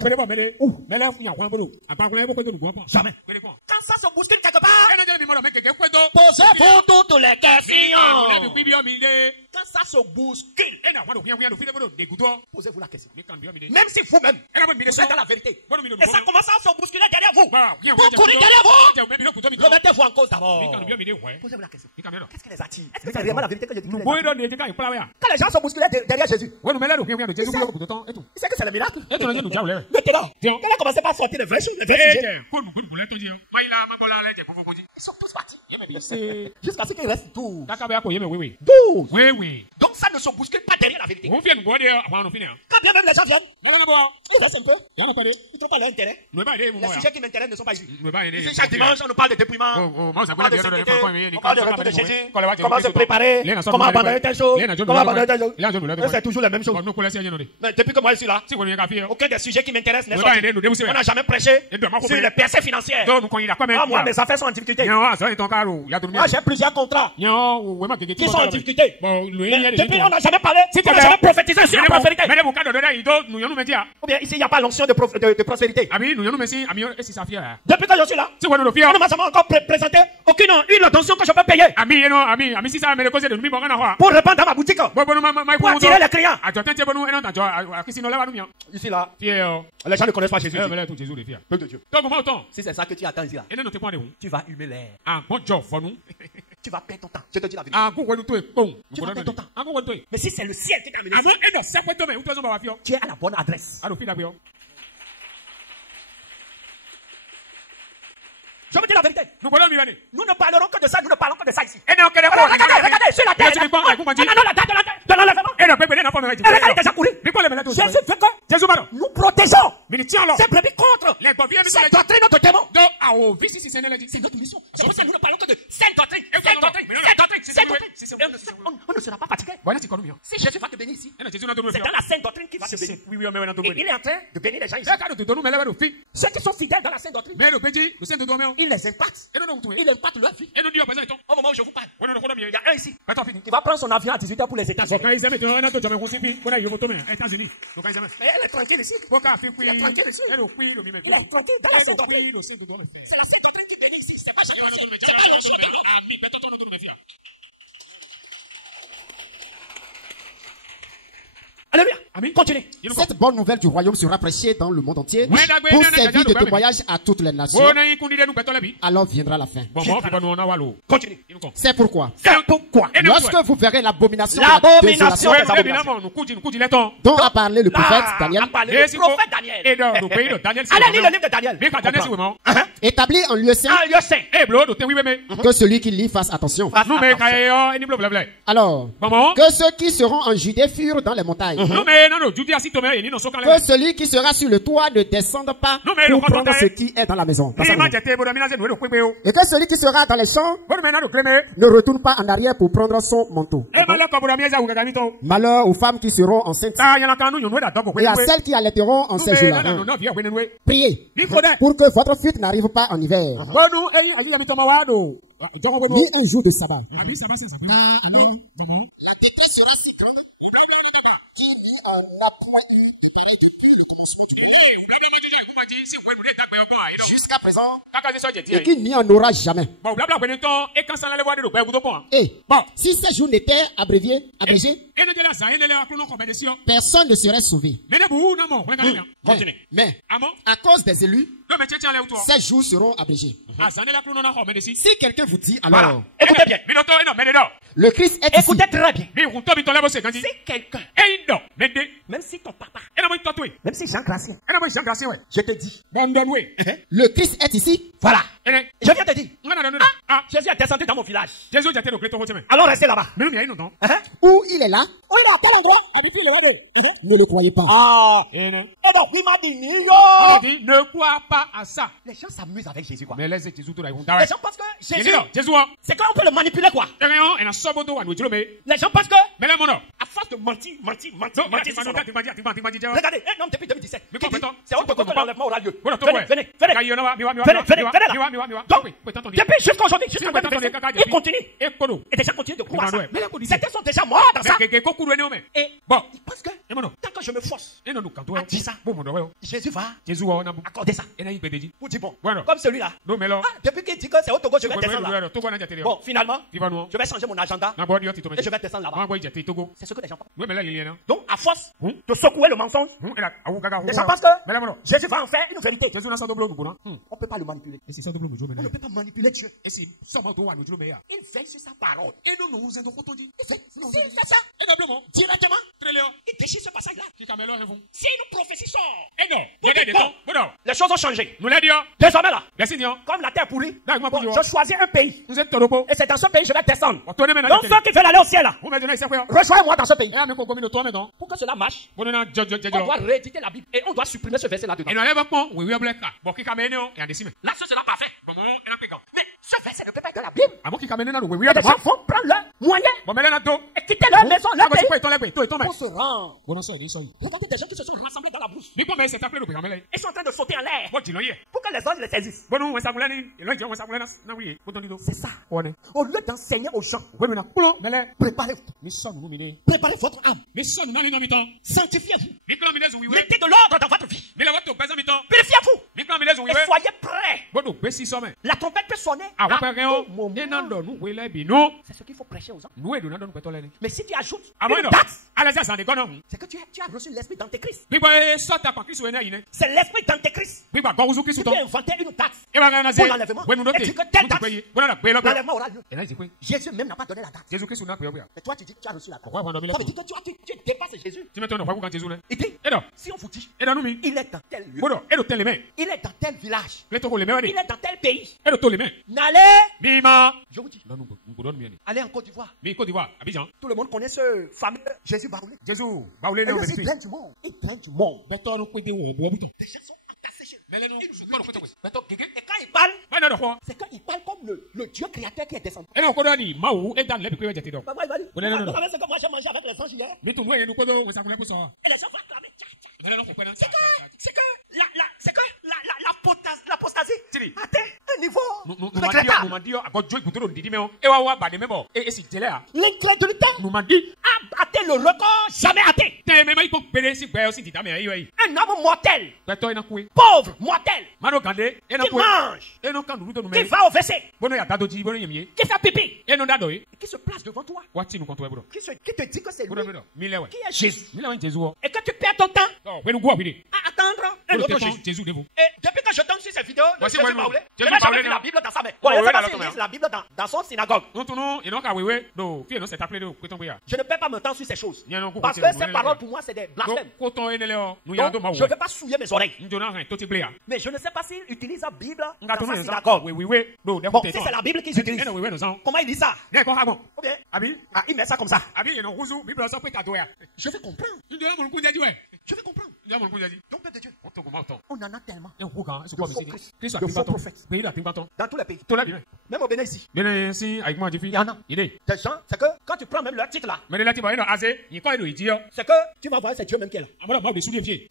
Jamais. Quand ça se bouscule quelque part, posez-vous toutes les questions. Quand ça se bouscule, posez-vous la question. Même si vous-même, vous êtes dans la vérité. Et ça commence à se bousculer derrière vous. Pour courir derrière vous. Remettez-vous en cause d'abord. Posez-vous la question. Qu'est-ce qui les attire? Est-ce que c'est vraiment la vérité que je dis? Quand les gens sont bousculés derrière Jésus, il sait que c'est le miracle. Maintenant, il a commencé par sortir les vrais choses, les vrais sujets. Ils sont tous partis. Jusqu'à ce qu'il reste 12. Donc ça ne se bouscule pas derrière la vérité. Quand bien même les gens viennent, ils restent un peu. Ils ne trouvent pas leur intérêt. Les sujets qui m'intéressent ne sont pas ici. Chaque dimanche, on nous parle de dépouillement. On parle de sécurité. On parle de retour de Jésus. Comment se préparer. Comment abandonner telle chose. Comment abandonner telle chose. C'est toujours la même chose. Mais depuis que moi je suis là, aucun des sujets qui m'intéressent n'est sorti. On n'a jamais prêché sur les percées financières. Moi, mes affaires sont en difficulté. Moi, j'ai plusieurs contrats qui sont en difficulté. Depuis, on n'a jamais parlé. On n'a jamais prophétisé sur la prospérité. Ou bien ici, il n'y a pas l'onction de prophétie. prospérité. Ami, nous nous merci, ami, et si ça fier. Depuis que je suis là, c'est quoi nous fier? On ne m'a encore présenté aucune huile d'onction que je peux payer. Ami, non, ami, si ça me le cause de nous, pour répandre dans ma boutique. Pour attirer les clients. Ici là, les gens ne connaissent pas Jésus. Peu de Dieu. Donc, si c'est ça que tu attends ici là, tu vas humer l'air. Tu vas perdre ton temps. Je te dis la vérité. Tu vas perdre ton temps. Mais si c'est le ciel qui t'a amené ici, tu es à la bonne adresse. Je vous dis la vérité. Nous ne parlerons que de ça, nous ne parlons que de ça ici. Regardez, sur la terre. De l'enlèvement. Elle est déjà coulée. Jésus fait que nous protégeons ces brebis contre cette doctrine de démons. C'est notre mission. C'est pour ça que nous ne parlons que de cette doctrine. On ne sera pas fatigué. Si Jésus va te bénir ici, c'est dans la sainte doctrine qu'il va te bénir. Et il est en train de bénir les gens ici. Ceux qui sont fidèles dans la sainte doctrine, il les impacte. Il impacte leur vie. Au moment où je vous parle, il y a un ici. Il va prendre son avion à 18h pour les États-Unis. Mais elle est tranquille ici. Il est tranquille ici. Il est tranquille dans la sainte doctrine. C'est la sainte doctrine qui bénit ici. C'est pas l'onction de l'autre. Alléluia. Amen. Continue. Cette bonne nouvelle du royaume sera prêchée dans le monde entier pour servir de témoignage à toutes les nations. Alors viendra la fin. Continue. C'est pourquoi, lorsque vous verrez l'abomination dont a parlé le prophète Daniel, allez lire le livre de Daniel. Établi en lieu saint, que celui qui lit fasse attention. Alors, que ceux qui seront en Judée furent dans les montagnes. Que celui qui sera sur le toit ne descende pas pour prendre ce qui est dans la maison. Et que celui qui sera dans les champs ne retourne pas en arrière pour prendre son manteau. Malheur aux femmes qui seront enceintes et à celles qui allaiteront en ces jours-là. Priez pour que votre fuite n'arrive pas en hiver, ni un jour de sabbat. Jusqu'à présent, et qu'il n'y en aura jamais. Et si ces jours n'étaient abrégés, personne ne serait sauvé. Mais à cause des élus, ces jours seront abrégés. Si quelqu'un vous dit alors, écoutez bien, le Christ est ici. Écoutez très bien. Si quelqu'un, même si ton papa, même si Jean Gracien, je te dis, le Christ est ici. Voilà. Je viens te dire. Jésus est descendu dans mon village. Alors restez là-bas. Où il est là? Il est à tel endroit. Ne le croyez pas. Il m'a dit, ne crois pas à ça. Les gens s'amusent avec Jésus, quoi. Les gens pensent que Jésus, c'est qu'on peut le manipuler, quoi. Les gens pensent que, à force de mentir. Regardez, un homme depuis 2017. C'est autre que l'enlèvement aura lieu. Venez. Donc, depuis jusqu'à aujourd'hui, il continue. Et des gens continuent de croire ça. Certains sont déjà morts dans ça. Et bon, ils pensent que tant que je me force à dire ça, Jésus va accorder ça. Vous dites bon, comme celui-là. Depuis qu'il dit que c'est au Togo, je vais descendre là. Bon, finalement, je vais changer mon agenda et je vais descendre là-bas. C'est ce que les gens pensent. Donc, à force de secouer le mensonge, les gens pensent que Jésus va en faire une vérité. On ne peut pas le manipuler. On ne peut pas manipuler Dieu. Il veille sur sa parole. Il fait ça directement. Il déchire ce passage-là. Si une prophétie sort, les choses ont changé. Désormais là, comme la terre pourrie, je choisis un pays. Et c'est dans ce pays que je vais descendre. Donc ceux qui veulent aller au ciel là, rejoignez-moi dans ce pays. Pour que cela marche, on doit rééditer la Bible et on doit supprimer ce verset là-dedans. Là, ce sera parfait. Mais ce verset ne peut pas être dans la Bible. Les gens vont prendre leurs moyens et quitter leur maison, leur pays, pour se rendre. Regardez des gens qui se sont rassemblés dans la bouche. Ni kwa mais c'est appelé le programme là. Ils sont en train de sauter en l'air. Bon dis-le. Pour que les anges les saisissent. Bon nous on s'amoule ni, et là on s'amoule na oui. C'est ça. Au lieu d'enseigner aux gens, préparez votre âme. Sanctifiez-vous. Mettez de l'ordre dans votre vie. Purifiez-vous. Et soyez prêts. La trompette peut sonner. C'est ce qu'il faut prêcher aux gens. Mais si tu ajoutes une date, c'est que tu as reçu l'esprit d'antéchrist. C'est l'esprit d'antéchrist. Tu peux inventer une date pour l'enlèvement. Et tu dis que telle date, l'enlèvement aura lieu. Jésus même n'a pas donné la date. Et toi tu dis que tu as reçu la date. Ça veut dire que tu dépasses Jésus. Il dit, si on vous dit, il est dans tel lieu, il est dans tel village, il est dans tel pays, n'allez, je vous dis, allez en Côte d'Ivoire. Tout le monde connaît ce fameux Jésus Baoulé. Il draine du monde. Il draine du monde. Des gens sont entassés chez lui. Et quand il parle, c'est quand il parle comme le Dieu créateur qui est descendu. C'est comme moi j'ai mangé avec les anges hier. Et les gens vont acclamer. C'est que l'apostasie atteint un niveau regrettable. L'incrédulité a atteint le record jamais atteint. Un homme mortel, pauvre, mortel, qui mange, qui va au WC, qui fait pipi, et qui se place devant toi, qui te dit que c'est lui, qui est Jésus, et que tu perds ton temps à attendre un autre Jésus. Et depuis que je donne sur cette vidéo, je n'ai jamais vu la Bible dans sa main. Bon, je ne sais pas s'il lit la Bible dans son synagogue. Je ne perds pas mon temps sur ces choses. Parce que ces paroles pour moi, c'est des blasphèmes. Donc, je ne vais pas souiller mes oreilles. Mais je ne sais pas s'il utilise la Bible dans sa synagogue. Bon, si c'est la Bible qu'ils utilisent, comment il lit ça? Ou bien, il met ça comme ça. Je vais comprendre. Je vais comprendre. Donc, Père de Dieu, on en a tellement. De faux prophètes. Dans tous les pays. Même au Bénin ici. Il y en a. Des gens, c'est que quand tu prends même leur titre là, c'est que tu vas voir, c'est Dieu même qui est là.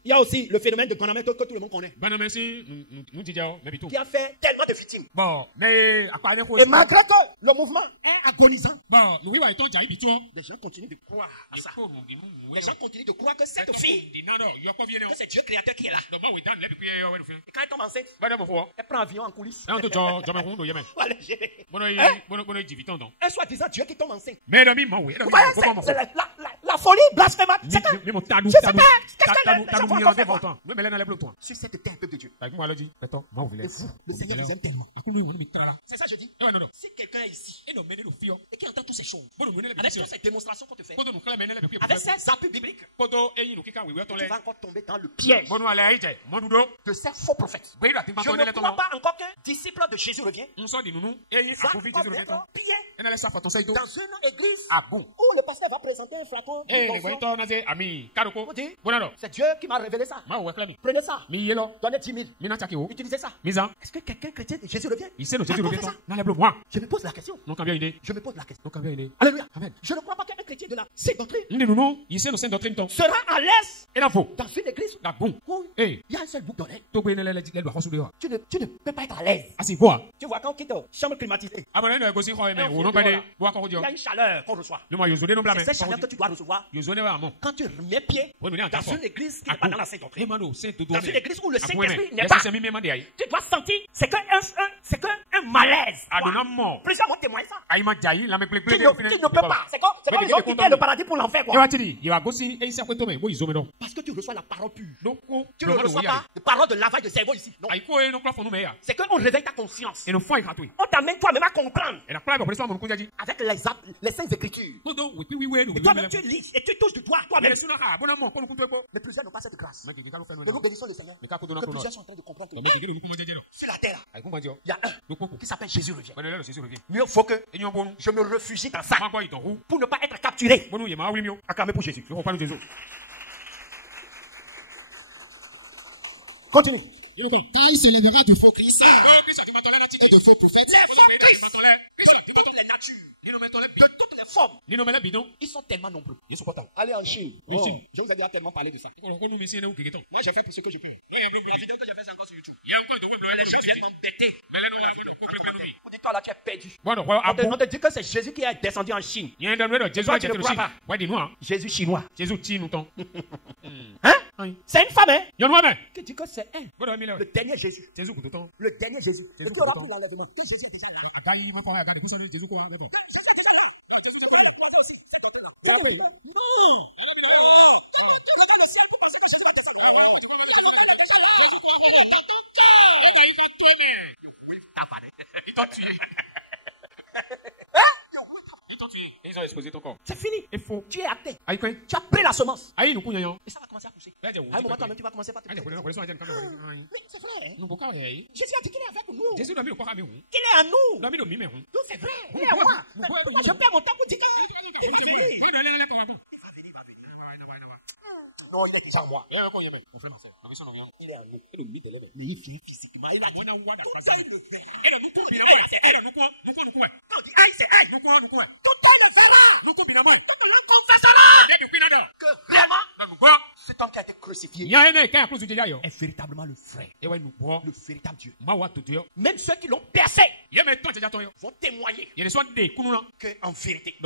Il y a aussi le phénomène de Gonamé que tout le monde connaît. Qui a fait tellement de victimes. Et malgré que le mouvement est agonisant, les gens continuent de croire à ça. Les gens continuent de croire que cette fille, que c'est Dieu créateur qui est là. Et quand elle tombe enceinte, elle prend un avion en coulisses. Un soi-disant Dieu qui tombe enceinte. C'est la folie blasphématique. C'est que je sais pas. Sur cette terre, peuple de Dieu. Et vous, le Seigneur vous aime tellement. C'est ça que je dis. Si quelqu'un est ici et qui entend toutes ces choses, avec toutes ces démonstrations qu'on te fait, avec ces appuis bibliques, tu vas encore tomber dans le piège de ces faux prophètes. Je ne crois pas encore qu'un disciple de Jésus revient. Va encore pied dans une église où le pasteur va présenter un flacon. C'est Dieu qui m'a révélé ça. Prenez ça. Donnez 10 000. Utilisez ça. Est-ce que quelqu'un chrétien de Jésus revient? Je me pose la question. Je me pose la question. Alléluia. Je ne crois pas qu'un chrétien de la Sainte Doctrine sera à l'aise dans une église où il y a un seul bouc d'oreille. Tu ne peux pas être à l'aise. Tu vois, quand on quitte chambre climatisée, il y a une chaleur qu'on reçoit. C'est cette chaleur que tu dois recevoir quand tu remets pied dans une église qui n'est pas dans la Sainte Doctrine. Dans une église où le Saint-Esprit n'est pas. Tu dois sentir, c'est qu'un malaise. Plusieurs m'ont témoigné ça. Tu ne peux pas. C'est comme ils ont quitté le paradis pour l'enfer. Parce que tu reçois la parole pure. Tu ne reçois pas de parole de lavage de cerveau ici. Non. C'est qu'on réveille ta conscience. On t'amène toi-même à comprendre. Avec les saintes écritures. Et toi-même tu lis et tu touches du doigt toi-même. Mais plusieurs n'ont pas cette grâce. Mais nous bénissons le Seigneur. Que plusieurs sont en train de comprendre que sur la terre, il y a un qui s'appelle Jésus revient. Mieux faut que je me réfugie dans ça pour ne pas être capturé. Acclamez pour Jésus. Continue. Quand il se lèvera du faux Christ et de faux prophètes, De toutes les natures, de toutes les informes. Ils sont tellement nombreux. Allez en Chine. Je vous ai déjà tellement parlé de ça. Moi, j'ai fait pour ce que je peux. La vidéo que j'ai faite, c'est encore sur YouTube. Les gens viennent m'embêter. On dit, toi là, tu es perdu. On te dit que c'est Jésus qui est descendu en Chine. Toi, tu ne crois pas. Jésus chinois. Hein? C'est une femme, hein? Qui dit que c'est un. Le dernier Jésus. Le dernier Jésus. Le qui aura pris l'enlèvement. Tout Jésus est déjà là. Jésus est déjà là. Jésus va le croiser aussi. C'est d'autres là. Non. Regarde le ciel pour penser que Jésus va descendre. Il est déjà là. Il t'a tué. Ils ont exposé ton corps. C'est fini. Il faut. Tu es acté. Tu as pris la semence. Et ça va commencer à pousser. À un moment, toi-même, tu vas commencer par te pousser. Mais c'est vrai. Jésus a dit qu'il est avec nous. Qu'il est à nous. Non, c'est vrai. Il est à moi. Je perds mon temps pour dire qu'il est. Non, il est déjà en moi. Il est à nous. Mais il vient physiquement. Il a dit. Tout est le verra. Tout est le verra. Tout le confessera. Que vraiment, cet homme qui a été crucifié est véritablement le frère. Le véritable Dieu. Même ceux qui l'ont percé vont témoigner qu'en vérité,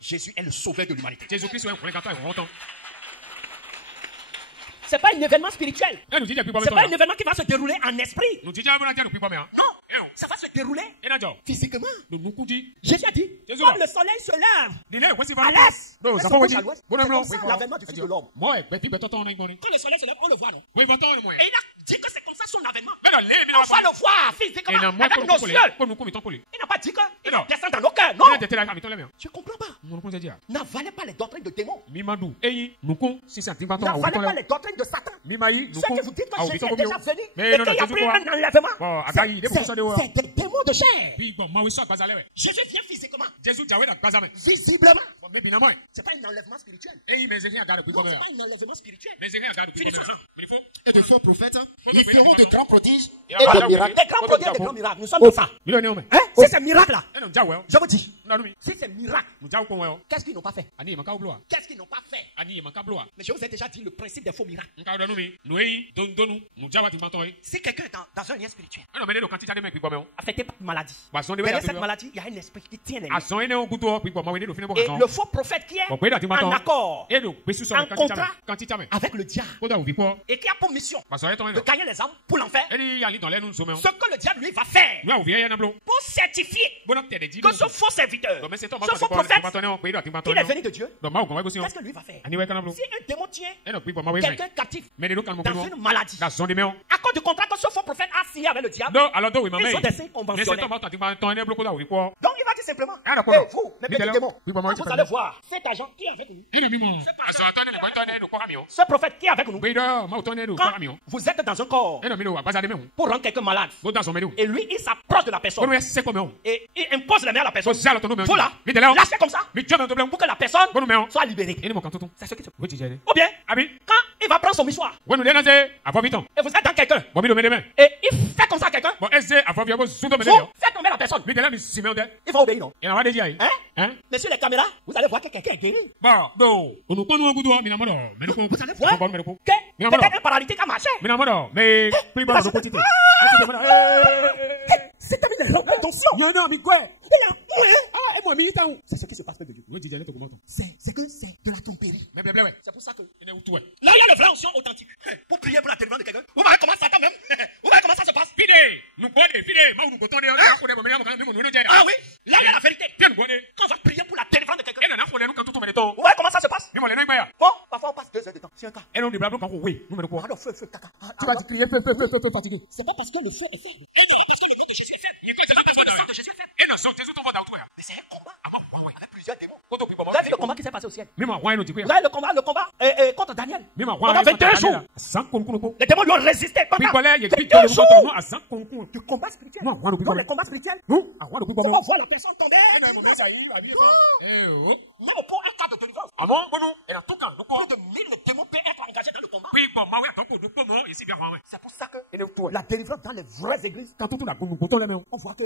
Jésus est le sauveur de l'humanité. C'est pas un événement spirituel. C'est pas un événement qui va se dérouler en esprit. Non, ça va se dérouler physiquement. Jésus a dit, quand le soleil se lève à l'est, l'avènement du Fils de l'homme. Quand le soleil se lève, on le voit, non? Et il a dit que c'est comme ça son avènement. On va le voir physiquement avec nos yeux. Il n'a pas dit qu'il va descendre dans nos cœurs, non? Je ne comprends pas. N'avalez pas les doctrines de démons. N'avalez pas les doctrines de Satan. Ce que vous dites que Jésus est déjà venu et qu'il a pris un enlèvement. C'est des démons de chair. Jésus vient physiquement. Visiblement. C'est pas un enlèvement spirituel. C'est pas un enlèvement spirituel. Et de faux prophètes, ils feront de grands prodiges et des miracles. Des grands prodiges et des grands miracles. Nous sommes dans ça. Si c'est miracle là, je vous dis, si c'est miracle, qu'est-ce qu'ils n'ont pas fait? Qu'est-ce qu'ils n'ont pas fait? Mais je vous ai déjà dit le principe des faux miracles. Si quelqu'un est dans un lien spirituel, affecté par une maladie, derrière cette maladie, il y a un esprit qui tient les liens. Et le faux prophète qui est en accord, en contrat avec le diable, et qui a pour mission de gagner les âmes pour l'enfer, ce que le diable lui va faire pour certifier que ce faux serviteur, ce faux prophète, qu'il est venu de Dieu, qu'est-ce que lui va faire? Si un démon tient quelqu'un captif dans une maladie, à cause du contrat que ce faux prophète a signé avec le diable, ils ont des signes conventionnels. Donc il va dire simplement, vous, mes petits démons, vous allez voir cet agent qui est avec nous, ce prophète qui est avec nous, quand vous êtes dans un corps pour rendre quelqu'un malade, et lui il s'approche de la personne et il impose les mains à la personne, faut là, lâcher comme ça pour que la personne soit libérée. C'est ce qui se passe. Ou bien, quand il va prendre son mouchoir et vous êtes dans quelqu'un et il fait comme ça à quelqu'un, vous faites tomber la personne, il va obéir, non? Mais sur les caméras, vous allez voir que quelqu'un est guéri. Vous allez voir que peut-être un paralytique a marché. C'est avec les langues d'onction. C'est ce qui se passe avec Dieu. C'est que c'est de la tromperie. C'est pour ça que là il y a le vrai onction authentique. Pour prier pour la délivrance de quelqu'un. Vous voyez comment ça même? Vous voyez comment ça se passe? Ah oui, là il y a la vérité. Quand on va prier pour la délivrance de quelqu'un. Vous voyez comment ça se passe? Bon, parfois on passe 2 heures de temps. C'est un cas. Alors feu, caca. Tu vas prier, feu, fatigué. C'est pas parce que le feu est fait. C'est un combat avec plusieurs démons. Vous avez vu le combat qui s'est passé au ciel? Vous avez le combat contre Daniel. Pendant 22 jours. Les démons lui ont résisté pendant 22 jours. Du combat spirituel. Donc le combat spirituel, c'est qu'on voit la personne tomber. Même pour un cas de délivrance. Plus de 1000 démons peuvent être engagés dans le combat. C'est pour ça que la délivrance dans les vraies églises, quand on voit que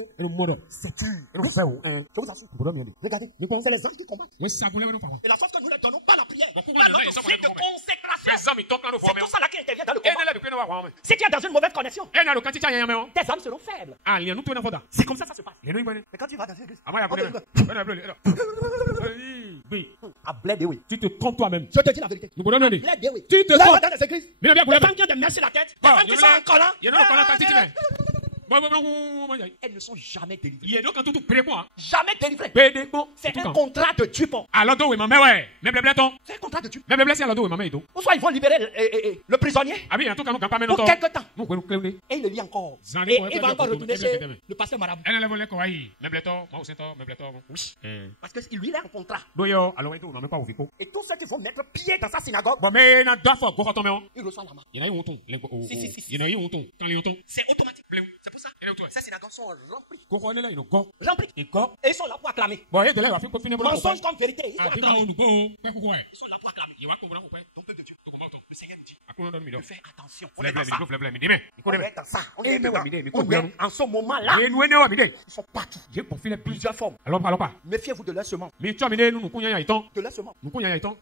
c'est dur. Je vous assure. Regardez, c'est les anges qui combattent. Et la force que nous ne donnons pas la prière. Dans notre vie de consécration. C'est tout ça là qui intervient dans le combat. Si tu es dans une mauvaise connexion, tes âmes seront faibles. C'est comme ça se passe. Mais quand tu vas dans une église, tu te trompes toi-même. Je te dis la vérité. Tu te trompes. trompes. Dans les églises, les femmes qui ont des mèches sur la tête, les femmes qui sont en collant, elles ne sont jamais délivrées. Jamais délivrées. C'est un contrat de dupont. C'est un contrat de dupont. Ou soit ils vont libérer le prisonnier pour quelque temps. Et il le lit encore. Et il va encore retourner chez le pasteur marabout. Parce que lui, il a un contrat. Et tous ceux qui vont mettre pied dans sa synagogue, ils reçoivent la main. C'est automatique. C'est pour ça. Ces synagogues sont remplies. Remplies. Et ils sont là pour acclamer. Mensonge comme vérité. Ils sont là pour acclamer. Donc, Dieu. Le Seigneur dit. Fais attention. On est dans ça. On est dans ça. On est en ce moment-là. Ils sont partout. Plusieurs formes. Méfiez-vous de leur semence. De leur semence.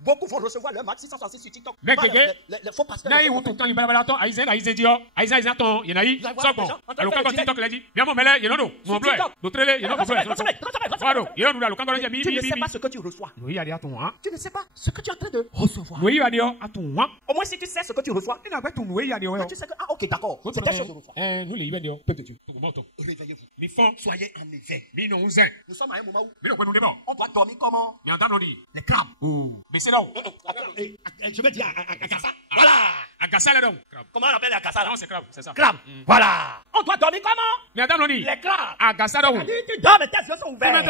Beaucoup vont recevoir leur max 666 sur TikTok. Les faux pasteurs. Tu ne sais pas ce que tu reçois. Tu ne sais pas ce que tu es en train de recevoir. Au moins si tu sais ce que tu reçois, tu sais que, ok, d'accord, c'est telle chose que je reçois. Réveillez-vous. Soyez en éveil. Nous sommes à un moment où on doit dormir comment? Les crabes. Je veux dire Agassa. Voilà. Comment on appelle Agassa? Non, c'est crabe, c'est ça. Crabe. Voilà. On doit dormir comment? Les crabes. Tu dors, mais tes yeux sont ouverts.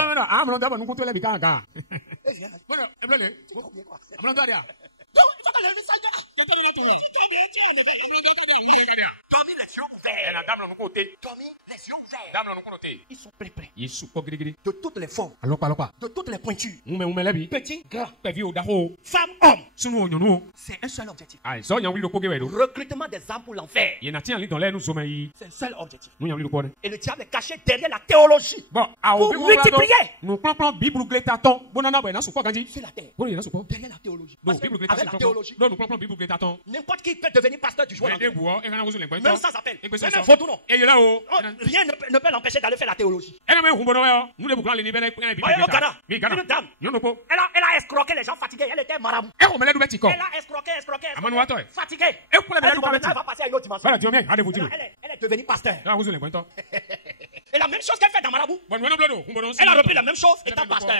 Ils sont prêts. De toutes les formes. De toutes les pointures. Petit, grand. Femme, homme. C'est un seul objectif. Recrutement des âmes pour l'enfer. C'est un seul objectif. Et le diable est caché derrière la théologie. Pour multiplier. C'est la terre. Derrière la théologie. Parce que avec la théologie, n'importe qui peut devenir pasteur du jour au lendemain. Même sans appel. Même un photo, non. Rien ne peut l'empêcher d'aller faire la théologie. Une dame. Elle a escroqué les gens fatigués. Elle était marabout. Elle a escroqué. Fatiguée. Elle va passer à une autre dimension. Elle est devenue pasteur. Et la même chose qu'elle fait dans marabout. Elle a repris la même chose étant pasteur.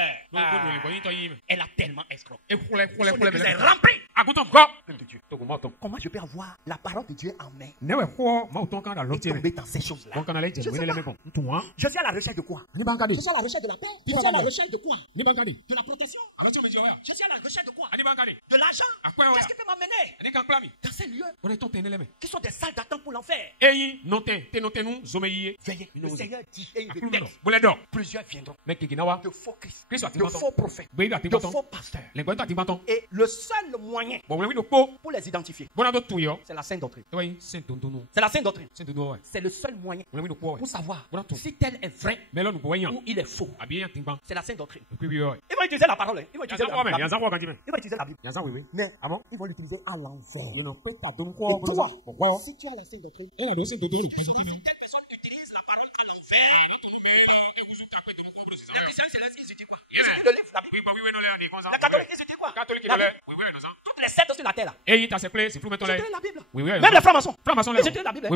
Elle a tellement escroqué. L'église est remplie. Comment je peux avoir la parole de Dieu en main et tomber dans ces choses-là? Je suis à la recherche de quoi? Je suis à la recherche de la paix. Je suis à la recherche de quoi? De la protection. Je suis à la recherche de quoi? De l'argent. Qu'est-ce qui peut m'amener dans ces lieux qui sont des salles d'attente pour l'enfer? Veillez. Le Seigneur dit et il répète. Plusieurs viendront. De faux Christ, de faux prophètes, de faux pasteurs. Et le seul moyen pour les identifier, c'est la sainte doctrine. C'est la sainte doctrine. C'est le seul moyen pour savoir si tel est vrai ou il est faux. C'est la sainte doctrine. Ils vont utiliser la parole. Ils vont utiliser la Bible. Mais ils vont l'utiliser à l'envers. Et toi, si tu as la sainte doctrine, telle personne utilise la parole à l'envers. Le livre, la Bible. La catholique, ils disent quoi? Toutes les sectes sur la terre là. Ils utilisent la Bible. Même les francs-maçons. Ils utilisent la Bible.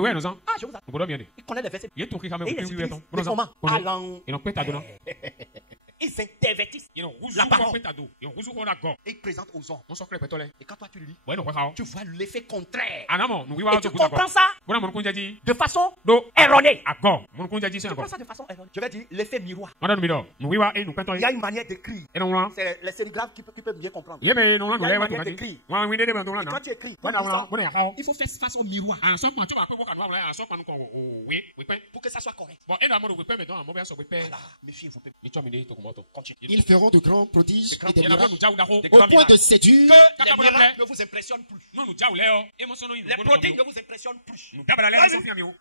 Ah, je vous assure. Ils connaissent les versets. Et ils utilisent. Mais comment? À l'envers. Ils intervertissent la parole. Et ils présentent aux hommes. Et quand toi tu lis, tu vois l'effet contraire. Et tu comprends ça de façon erronée. Tu comprends ça de façon erronée. Je vais dire l'effet miroir. Il y a une manière d'écrire. C'est les sérigraphes qui peuvent bien comprendre. Il y a une manière d'écrire. Et quand tu écris, il faut faire face au miroir. Pour que ça soit correct. Voilà, méfiez-vous. Ils feront de grands prodiges et des miracles au point de séduire. Les miracles ne vous impressionnent plus. Les prodiges ne vous impressionnent plus.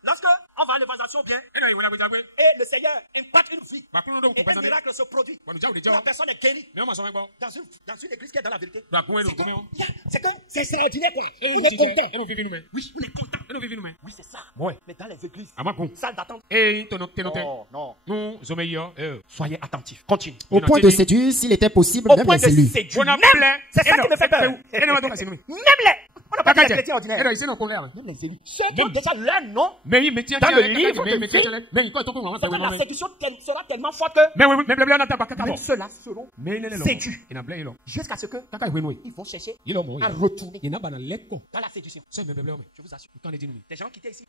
Lorsque on va à l'évangélisation bien, et le Seigneur impacte une vie, et un miracle se produit, la personne est guérie dans une église qui est dans la vérité. C'est extraordinaire, quoi. Et il est content. Oui, c'est ça. Mais dans les églises, salle d'attente. Non. Soyez attentifs. Continue. Au point de séduire, s'il était possible, même les élus. C'est ça qui me fait peur. Même les. On n'a pas dit les chrétiens ordinaires. Même les élus. Ceux qui ont déjà leur nom dans le livre de Dieu. La séduction sera tellement forte que même ceux-là seront séduits. Jusqu'à ce que ils vont chercher à retourner dans la séduction. Je vous assure. Des gens qui étaient ici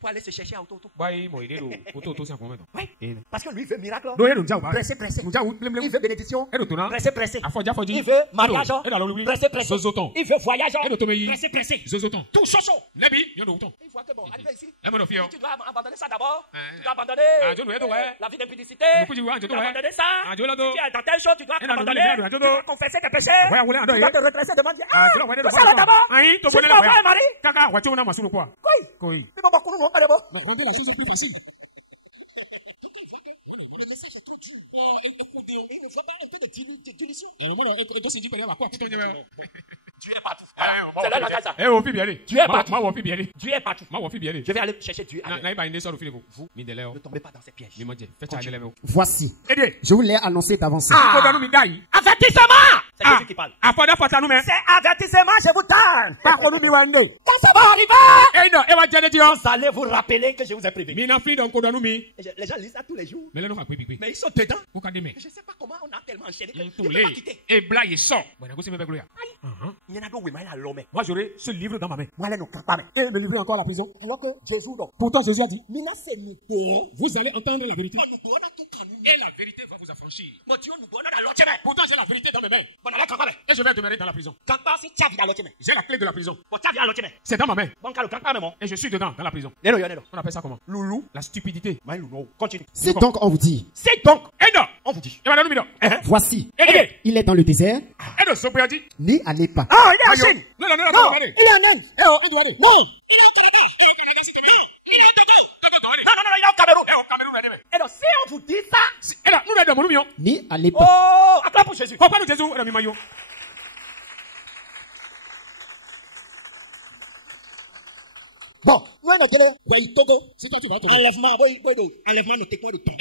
pour aller se chercher à auto. Oui, parce que lui veut miracle. Pressé. Il veut bénédiction. Pressé. Il veut mariage. Pressé. Il veut voyage. Pressé. Tout chaud. Il voit que bon, arrivé ici. Tu dois abandonner ça d'abord. Tu dois abandonner la vie d'impudicité. Tu dois abandonner ça. Tu es dans telle chose, tu dois abandonner. Tu dois confesser tes péchés. Tu dois te redresser devant Dieu. Ça là d'abord. Si tu vas voir un mari. Oui. Mais bon, nous n'avons pas d'abord. Rendez la chose plus facile. Dieu est partout. Je vais aller chercher Dieu. Vous ne tombez pas dans ces pièges. Voici. Je vous l'ai annoncé d'avance. Avertissement! C'est Jésus qui parle. C'est avertissement, je vous donne. Quand ça va arriver, vous allez vous rappeler que je vous ai prévenu. Les gens lisent ça tous les jours. Mais ils sont dedans. Je ne sais pas comment on a tellement enchaîné. Ils ne peuvent pas quitter. Moi, j'aurai ce livre dans ma main. Et me livrer encore à la prison. Alors que Jésus, Pourtant, Jésus a dit, vous allez entendre la vérité. Et la vérité va vous affranchir. Pourtant, j'ai la vérité dans mes mains. Et je vais demeurer dans la prison. J'ai la clé de la prison. C'est dans ma main. Et je suis dedans, dans la prison. On appelle ça comment? Loulou. La stupidité. Continue. c'est donc on vous dit, On vous dit. voici, il est dans le désert, n'y allez pas. Ah, il est en Chine. Non. Il est en Inde. Il doit aller. Non. Il est au Cameroun. Et donc, si on vous dit ça, N'y allez pas. oh, acclame pour Jésus. Bon, nous allons enlèvement de techno de temps.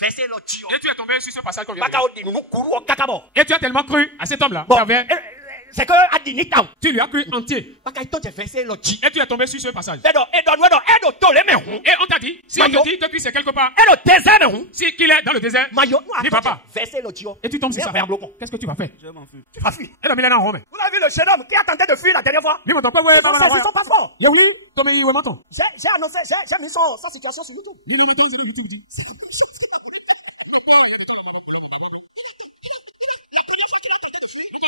Verset l'autre. Et tu es tombé sur ce passage qu'on vient de Et tu as tellement cru à cet homme-là. c'est que à dîner temps. Tu lui as cru entier. Et tu es tombé sur ce passage. Et on t'a dit, si on te dit que tu sais quelque part, si qu'il est dans le désert, dis papa. Et tu tombes sur ça. Qu'est-ce que tu vas faire? Je m'en fous. Tu vas fuir. Et le millénaire en Rome. Vous avez vu le jeune homme qui a tenté de fuir la dernière fois? Ils sont pas forts. J'ai annoncé, j'ai mis son situation sur YouTube. La première fois qu'il a tenté de fuir, ils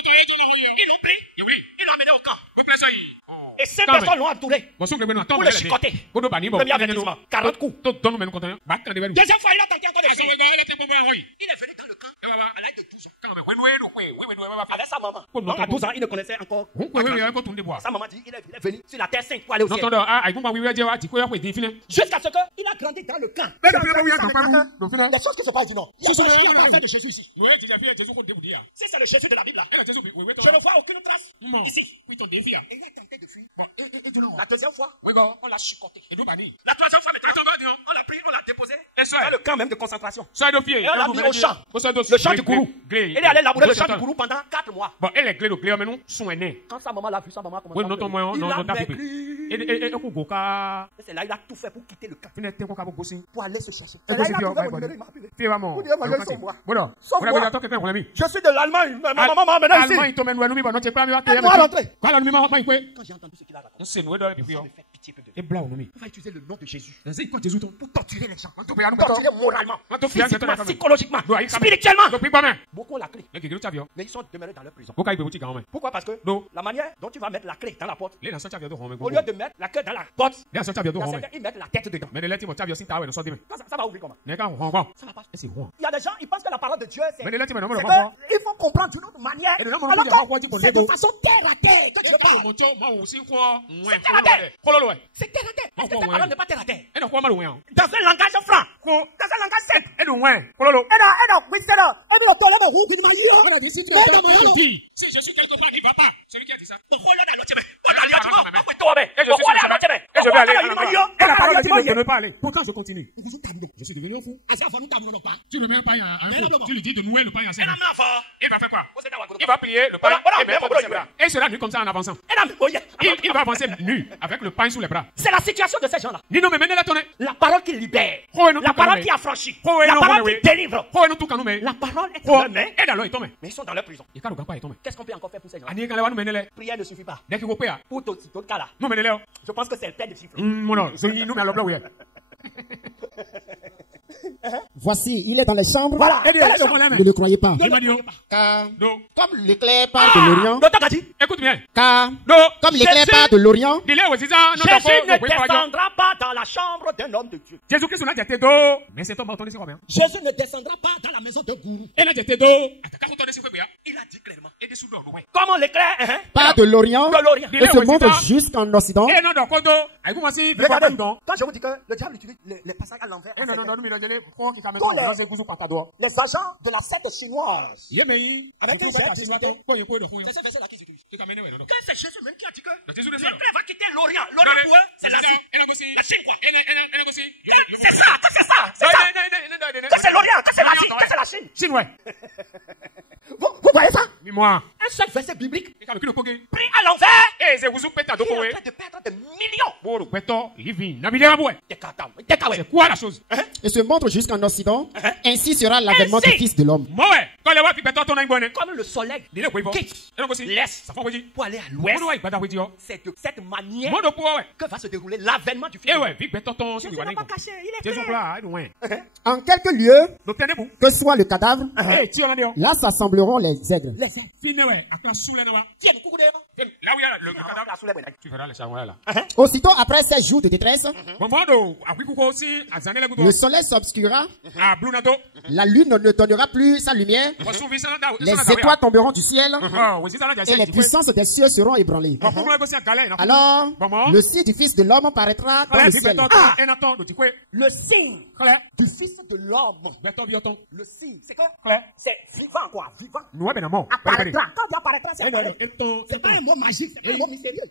l'ont pris, ils l'ont amené au camp. Et 5 personnes l'ont entouré pour le chicoter. Premier avertissement, 40 coups. Deuxième fois, il a tenté encore de fuir. Il est venu dans le camp à l'âge de 12 ans. Avec sa maman. Donc à 12 ans, il ne connaissait encore. Sa maman dit il est venu sur la terre sainte pour aller au ciel. Jusqu'à ce qu'il a grandi dans le camp. Les choses qui se passent du Nord. Il y a pas de Jésus ici. Si c'est le Jésus de la Bible là, je ne vois aucune trace ici. Et il a tenté de fuir. La deuxième fois, on l'a chicoté. La troisième fois, on l'a pris, on l'a déposé dans le camp même de concentration. Et on l'a mis au champ. Le champ du gourou. Il est allé labourer le champ du gourou pendant 4 mois. Quand sa maman l'a vu, sa maman a commencé à pleurer. Il a maigri. Et c'est là il a tout fait pour quitter le camp. Pour aller se chercher. Et là, il a trouvé mon numéro, il m'a appelé. Vous dites, moi, sauve-moi. Je suis de l'Allemagne. Ma maman m'a amené ici. Aide-moi à rentrer. Quand j'ai entendu ce qu'il a raconté, ça me fait pitié. Et blanc, on va utiliser le nom de Jésus pour torturer les gens, pour torturer moralement, physiquement, psychologiquement, spirituellement. Beaucoup ont la clé, mais ils sont demeurés dans leur prison. Pourquoi? Parce que la manière dont tu vas mettre la clé dans la porte, au lieu de mettre la clé dans la porte, ils mettent la tête dedans. Ça va ouvrir comment? Ça va pas. Il y a des gens, ils pensent que la parole de Dieu, c'est il faut comprendre d'une autre manière. Alors que c'est de façon terre à terre que Dieu parle. C'est terre à terre. C'est terre à terre. Est-ce que ta parole n'est pas terre à terre? Dans un langage franc, dans un langage simple. Si je suis quelque part, il ne va pas. Celui qui a dit ça. Je vais ne pas aller. Pourtant, je continue. Je suis devenu fou. Tu ne mets pas à un fou. Tu lui dis de nouer le pain à 5. Il va faire quoi? Il va plier le pain et mettre dans ses bras. Et cela nu comme ça en avançant. Il va avancer nu avec le pain sous les bras. C'est la situation de ces gens-là. La parole qui libère. La parole qui affranchit. La parole qui délivre. La parole est dans leur main. Mais ils sont dans leur prison. Qu'est-ce qu'on peut encore faire pour ces gens-là? Prière ne suffit pas. Pour d'autres cas là. Je pense que c'est le père de siffle. Voici, il est dans les chambres. Voilà. Ne le croyez pas. Car, comme l'éclair part de l'Orient. Écoute bien. Car, comme l'éclair part de l'Orient. Jésus ne descendra pas dans la chambre d'un homme de Dieu. Jésus ne descendra pas dans la maison de gourou. Il a dit clairement. Comment l'éclair part de l'Orient et se montre jusqu'en Occident. Regardez, quand je vous dis que le diable utilise les passages à l'envers, les agents de la secte chinoise, avec qui j'ai discuté, c'est ce verset-là qu'ils utilisent. Que c'est Jésus même qui a dit que l'éclair va quitter l'Orient. L'Orient pour eux, c'est l'Asie. La Chine quoi. C'est ça. Que c'est l'Orient, que c'est l'Asie, que c'est la Chine. Chine, ouais. Vous voyez ça? Moi. Un seul verset biblique pris à l'envers et qui est en train de perdre des millions. C'est quoi la chose? Et se montre jusqu'en Occident. Ainsi sera l'avènement du Fils de l'homme. Comme le soleil quitte l'Est pour aller à l'Ouest, c'est de cette manière que va se dérouler l'avènement du Fils de l'homme. Jésus n'a pas caché, il est clair. En quelques lieux, que soit le cadavre, là s'assembleront les aigles. Tu verras les charrois là. Aussitôt après ces jours de détresse, le soleil s'obscurera, la lune ne donnera plus sa lumière, les étoiles tomberont du ciel et les puissances des cieux seront ébranlées. Alors, le signe du Fils de l'homme paraîtra dans le ciel. Le signe du Fils de l'homme. Le signe, c'est quoi? C'est vivant quoi, vivant. Apparaîtra. Quand il apparaîtra, c'est pas un mot magique, c'est pas un mot mystérieux.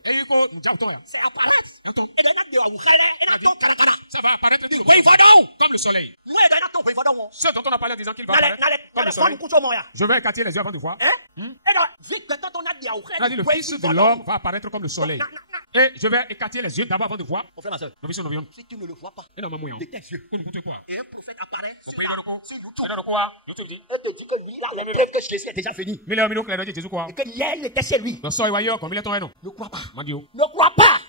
C'est apparaître. Ça va apparaître comme le soleil. Ce dont on a parlé en disant qu'il va apparaître comme le soleil. Je vais écarter les yeux avant de voir. Le Fils de l'homme va apparaître comme le soleil. Et je vais écarter les yeux d'abord avant de voir. Si tu ne le vois pas, de tes yeux, et un prophète apparaît sur YouTube et te dit que lui, là, les preuves que Jésus est déjà venu. Et que hier, il était chez lui. Ne crois pas. Ne crois pas.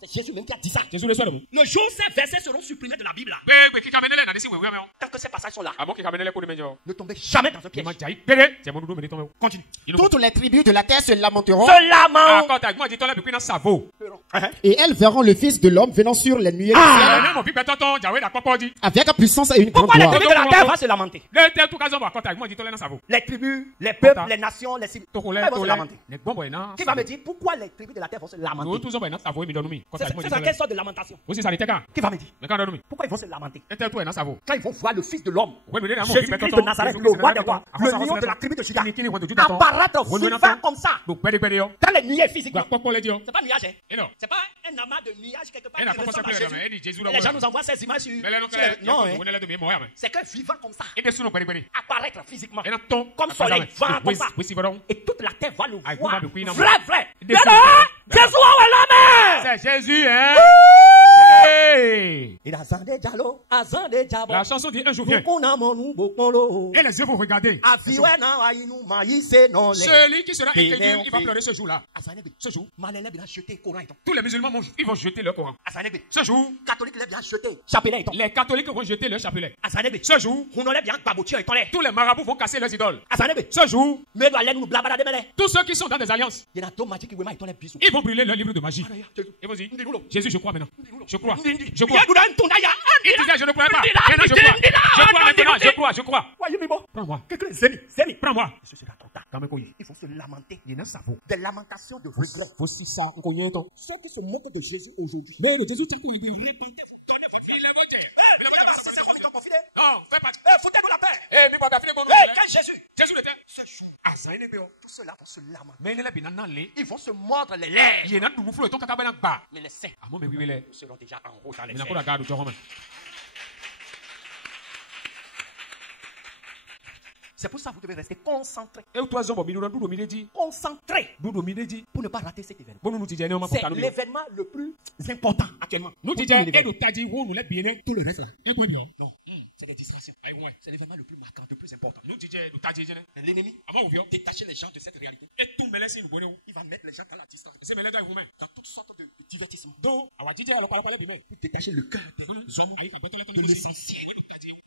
C'est Jésus même qui a dit ça. Le jour où ces versets seront supprimés de la Bible, tant que ces passages sont là, ne tombez jamais dans ce piège. Continue. Toutes les tribus de la terre se lamenteront. Se lamentent. Et elles verront le Fils de l'homme venant sur les nuées avec puissance et une grande gloire. Pourquoi les tribus de la terre vont se lamenter? Les tribus, les peuples, les nations, les civils, vont se lamenter. Qui va me dire pourquoi les tribus de la terre vont se lamenter? C'est dans quelle sorte de lamentation? Qui va me dire pourquoi ils vont se lamenter? Quand ils vont voir le Fils de l'homme, Jésus-Christ de Nazareth, le roi des rois, le lion de la tribu de Juda, apparaître vivant comme ça dans les nuées physiquement. C'est pas nuage, c'est pas un amas de nuages quelque part qui ressemble à Jésus. Les gens nous envoient ces images sur... Non, c'est que vivant comme ça, apparaître physiquement comme soleil, vent comme ça, et toute la terre va le voir. Vrai. Jésus est l'homme. C'est Jésus, hein? Hey! La chanson dit un jour vient. Et les yeux vont regarder. Celui qui sera incrédule, il va pleurer ce jour-là. Ce jour, tous les musulmans ils vont jeter leur Coran. Ce jour, les catholiques vont jeter leur chapelet. Ce jour, tous les marabouts vont casser leurs idoles. Ce jour, tous ceux qui sont dans des alliances, ils vont brûler leur livre de magie. Et vas-y, Jésus, je crois maintenant. Je crois. Je crois. Il disait, je ne crois pas. Maintenant, je crois. Je crois maintenant, je crois. Prends-moi. Prends-moi. Il faut se lamenter. Des lamentations de regret. Ceux qui se moquent de Jésus aujourd'hui. Mais de Jésus, tu peux lui dire, foutez-nous la paix. Quel Jésus? Jésus l'était. Ce jour, tout cela vont se lamenter. Ils vont se mordre les lèvres. Mais les saints seront déjà en haut dans les airs. C'est pour ça que vous devez rester concentré. Concentré. Pour ne pas rater cet événement. C'est l'événement le plus important actuellement. Tout le reste là. Non. C'est des distractions. C'est l'événement le plus marquant, le plus important. L'ennemi détacher les gens de cette réalité. Il va mettre les gens dans la distance. Dans toutes sortes de divertissements. Donc, pour détacher le cœur de l'essentiel.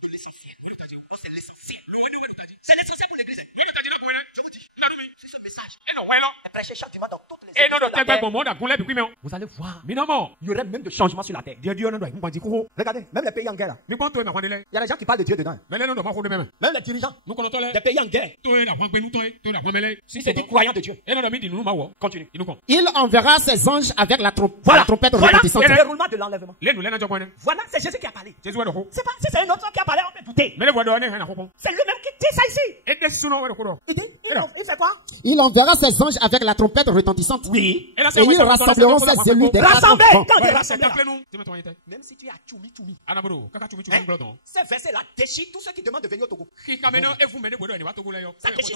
C'est l'essentiel. C'est l'essentiel pour l'église. Je vous dis, si ce message est prêché chaque dimanche dans toutes les églises de la terre, vous allez voir, il y aurait même de changements sur la terre. Regardez, même les pays en guerre. Il y a des gens qui parlent de Dieu dedans. Même les dirigeants des pays en guerre. Si c'est des croyants de Dieu. Continue. Il enverra ses anges avec la trompette retentissante. C'est le déroulement de l'enlèvement. Voilà, c'est Jésus qui a parlé. C'est pas si c'est un autre qui a parlé, on peut douter. C'est lui-même qui dit ça ici. Il fait quoi? Il enverra ses anges avec la trompette retentissante. Oui. Et ils rassembleront ses élus des quatre rassembler. Même si tu es à Tchoumi, ce verset-là déchire tous ceux qui demandent de venir au Togo. Ça déchire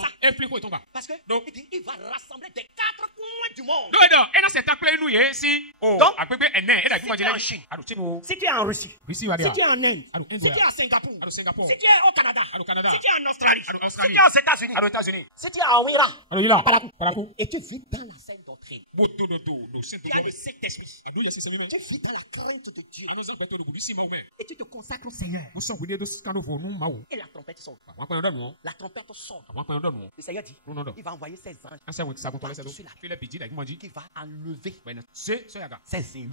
ça. Parce que il va rassembler des quatre coins du monde. Donc, si tu es en Chine, si tu es en Russie, si tu es en Inde, si tu es à Singapour, si tu es au Canada, si tu es en Australie, si tu es aux États-Unis, si tu es en Iran, et tu vis dans la sainte doctrine, tu as le Saint-Esprit, tu vis dans la crainte de Dieu, et tu te consacres au Seigneur, et la trompette sonne. La trompette sonne. Le Seigneur dit, il va envoyer ses anges qui va enlever ses élus.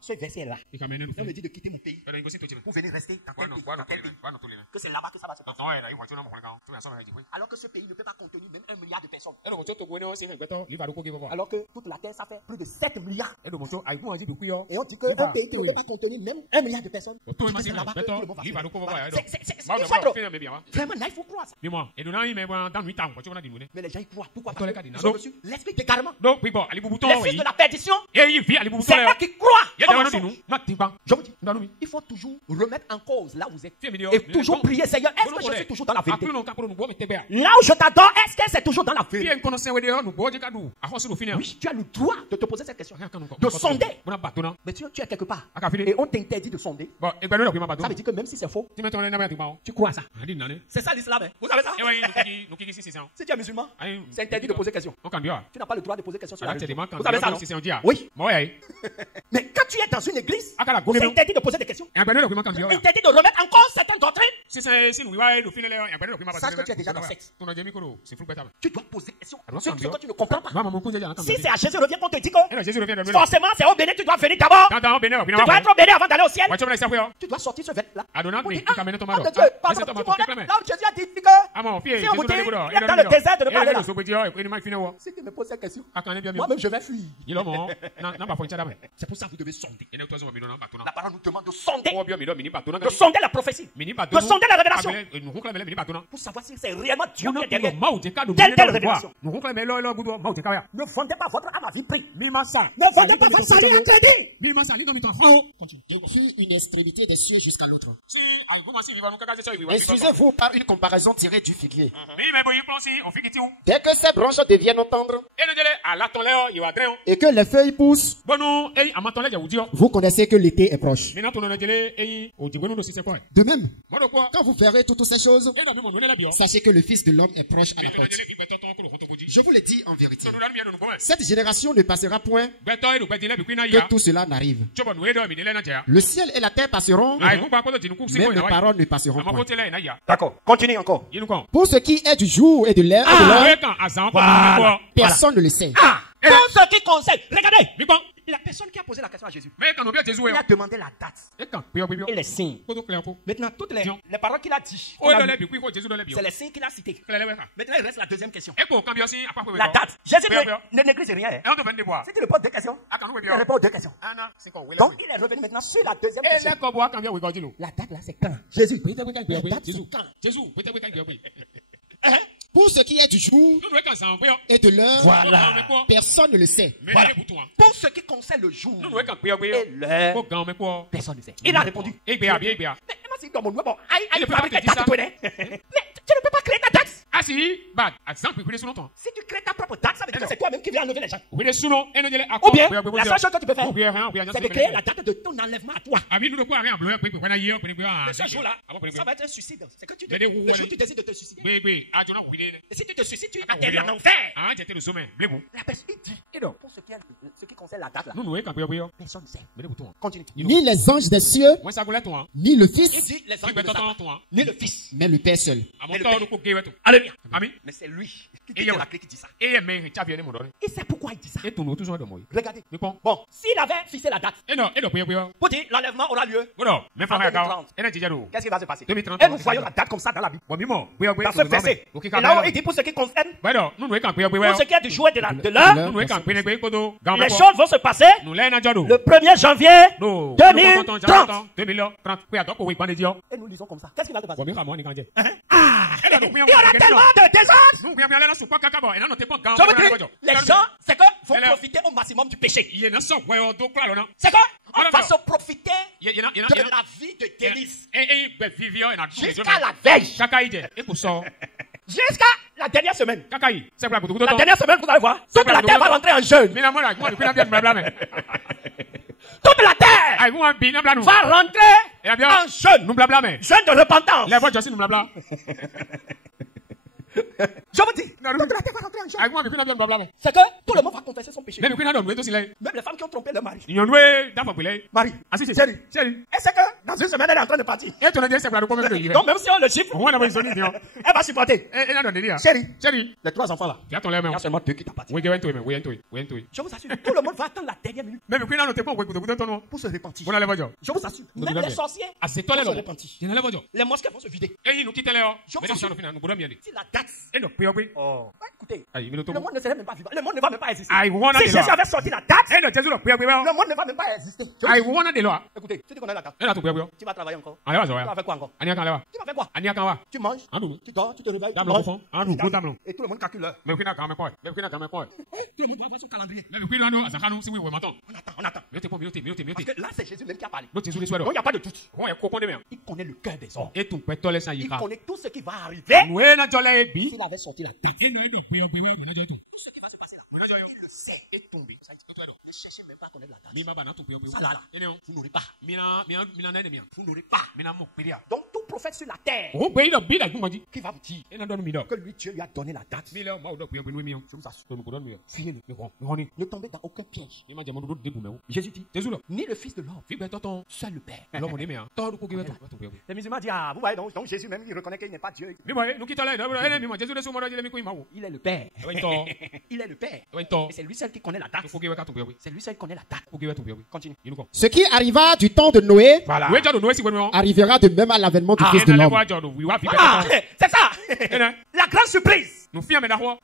Ce verset-là, on me dit de quitter mon pays pour venir rester dans tel pays. Que c'est là-bas que ça va se passer. Alors que ce pays ne peut pas contenir même 1 milliard de personnes. Alors que toute la terre, ça fait plus de 7 milliards. Et on dit qu'un pays qui ne peut pas contenir même 1 milliard de personnes, c'est là-bas que tout le monde va faire. Vraiment, là, il faut croire ça. Mais les gens, ils croient. Pourquoi? Parce que j'ai reçu l'esprit d'égarement. L'esprit de la perdition. C'est eux qui croient. Je vous dis, il faut toujours remettre en cause là où vous êtes. Et toujours prier, Seigneur, est-ce que je suis toujours dans la vérité? Là où je t'adore, est-ce que c'est toujours dans la vérité? Oui, tu as le droit de te poser cette question. De sonder. Mais tu es quelque part. Et on t'interdit de sonder. Ça veut dire que même si c'est faux, tu crois à ça. C'est ça l'islam. Vous savez ça? Si tu es musulman, c'est interdit de poser question. Tu n'as pas le droit de poser question sur la religion. Vous savez ça, non? Oui. Mais quand tu es dans une église, c'est interdit de poser des questions. Interdit de remettre en cause certaines doctrines. Sache que tu es déjà dans le sexe. Tu dois poser des questions sur ce que tu ne comprends pas. Si c'est à Jésus revient qu'on te dit que forcément c'est au béni, tu dois venir d'abord. Tu dois être au béni avant d'aller au ciel. Tu dois sortir ce vêtement là. Là où Jésus a dit que si on vous dit, il est dans le désert de ne pas aller là. Si tu me poses cette question, moi-même je vais fuir. C'est pour ça que vous devez sonder. La parole nous demande de sonder. De sonder la prophétie. De sonder demandé la révélation. Pour savoir si c'est réellement Dieu qui est derrière. Telle révélation. Ne vendez pas votre âme à vie prix. Ne vendez pas votre salut à crédit. Depuis une extrémité des cieux jusqu'à l'autre. Excusez-vous par une comparaison tirée du figuier. Dès que ces branches deviennent tendres et que les feuilles poussent, vous connaissez que l'été est proche. De même, quand vous verrez toutes ces choses, sachez que le Fils de l'homme est proche à la porte. Je vous le dis en vérité. Cette génération ne passera point que tout cela n'arrive. Le ciel et la terre passeront, mais mes paroles ne passeront point. D'accord, continue encore. Pour ce qui est du jour et de l'heure, personne ne le sait. Pour ce qui concerne, regardez, la personne qui a posé la question à Jésus, il a demandé la date et les signes. Maintenant, toutes les paroles qu'il a dit, c'est les signes qu'il a cités. Maintenant, il reste la deuxième question. La date. Jésus ne néglige rien. Si tu lui poses deux questions, il répond aux deux questions. Donc, il est revenu maintenant sur la deuxième question. La date là, c'est quand? Jésus. La date, c'est quand? Pour ce qui est du jour et de l'heure, personne ne le sait. Voilà. Pour ce qui concerne le jour et l'heure, personne ne sait. Il a répondu. Mais tu ne peux pas créer ta date. Si tu crées ta propre date, ça veut dire que c'est toi-même qui viens enlever les gens. Ou bien, la seule chose que tu peux faire, c'est de créer la date de ton enlèvement à toi. Ce jour-là, ça va être un suicide. C'est que le jour où tu décides de te suicider. Et si tu te suicides, tu atterris en enfer. La personne, il dit, pour ce qui concerne la date là, personne ne sait. Continue. Ni les anges des cieux, ni le Fils, il dit les anges de Satan, ni le Fils, mais le Père seul. Alléluia. Mais c'est lui qui tient la clé qui dit ça. Et c'est pourquoi il dit ça. Regardez. Bon, s'il avait fixé la date, pour dire l'enlèvement aura lieu en 2030. Qu'est-ce qui va se passer? Et nous voyons la date comme ça dans la Bible. Dans ce verset. Et là, il dit pour ce qui concerne, pour ce qui est du jour et de l'heure, les choses vont se passer le 1er janvier 2030. Et nous lisons comme ça. Qu'est-ce qui va se passer? Il y aura tellement de désordre. Je veux dire, les gens, c'est que vont profiter au maximum du péché. C'est que on va se profiter de la vie de délice jusqu'à la veille. Jusqu'à la dernière semaine. La dernière semaine, vous allez voir, toute la terre va rentrer en jeûne. Toute la terre va rentrer en jeûne. Jeûne de repentance. Je vous dis, toute la terre va rentrer en jeûne. C'est que tout le monde va confesser son péché. Même les femmes qui ont trompé leur mari. Marie, chérie. Et c'est que dans une semaine, elle est en train de partir. Donc même si on le chiffre, elle va supporter. Chérie, les 3 enfants là, il y a seulement 2 qui t'appartiennent. Je vous assure, tout le monde va attendre la dernière minute pour se repentir. Je vous assure, même les sorciers vont se repentir. Les mosquées vont se vider. Je vous assure, si la date, écoutez, le monde ne serait même pas vivant. Le monde ne va même pas exister. Si Jésus avait sorti la date, le monde ne va même pas exister. Écoutez, si tu connais la date, tu vas travailler encore. Tu vas faire quoi encore? Tu vas faire quoi? Tu manges, tu dors, tu te réveilles, tu manges, et tout le monde calcule l'heure. Tout le monde va avoir son calendrier. On attend. Parce que là, c'est Jésus même qui a parlé. Donc il n'y a pas de doute. Il connaît le cœur des hommes. Il connaît tout ce qui va arriver. S'il avait sorti la date. Tout ce qui va se passer là. Il le sait et tomber. Ne cherchez même pas à connaître la date. Ça là, vous n'aurez pas. Vous n'aurez pas. Donc tout prophète sur la terre qui va vous dire que lui, Dieu lui a donné la date. Je vous assure. Ne tombez dans aucun piège. Jésus dit, ni le Fils de l'homme, seul le Père. Les musulmans disent, vous voyez donc Jésus même, il reconnaît qu'il n'est pas Dieu. Il est le Père. Il est le Père. Et c'est lui seul qui connaît la date. C'est lui seul qui connaît la date. Continue. Ce qui arriva du temps de Noé arrivera de même à l'avènement du Fils de l'homme. C'est ça. La grande surprise.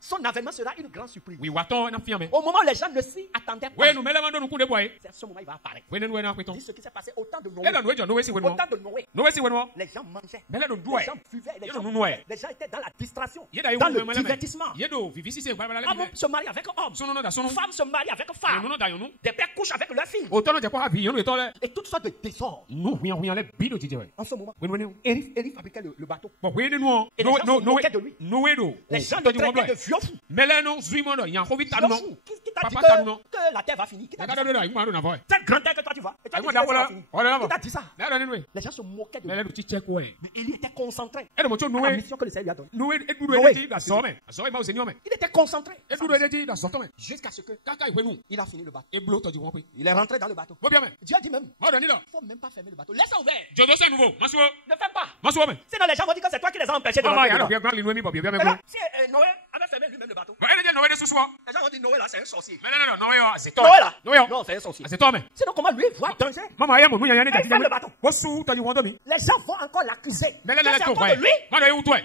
Son avènement sera une grande surprise. Au Au moment où les gens ne s'y attendaient pas. C'est à ce moment il va apparaître. Dis ce qui s'est passé au temps de Noé. Au temps de Noé. Les gens mangeaient. Les gens buvaient. Les gens étaient dans la distraction. Dans le divertissement. Homme se marie avec homme. Femme se marie avec femme. Des pères couchent avec leurs filles. Et toutes sortes de désordres. En ce moment, Élie fabriquait le bateau. Et les gens se moquaient de lui. Les gens le traitaient de vieux fou. Qui t'a dit que la terre va finir? Qui t'a dit ça? C'est grand terre que toi tu vois. Et toi, tu vas finir. Qui t'a dit ça? Les gens se moquaient de lui. Mais Élie était concentré à la mission que le Seigneur lui a donnée. Il était concentré. Jusqu'à ce que il a fini le bateau. Il est rentré dans le bateau. Dieu a dit même, il ne faut même pas fermer le bateau. Laisse ouvert. Ne ferme pas. Sinon les gens vont dire que c'est toi qui les as empêchés de rentrer dedans. Alors, si Noé avait fermé lui-même le bateau, les gens vont dire Noé là c'est un sorcier. Noé là, non c'est un sorcier. Sinon comment lui voit danger? Il ferme le bateau. Les gens vont encore l'accuser. C'est encore de lui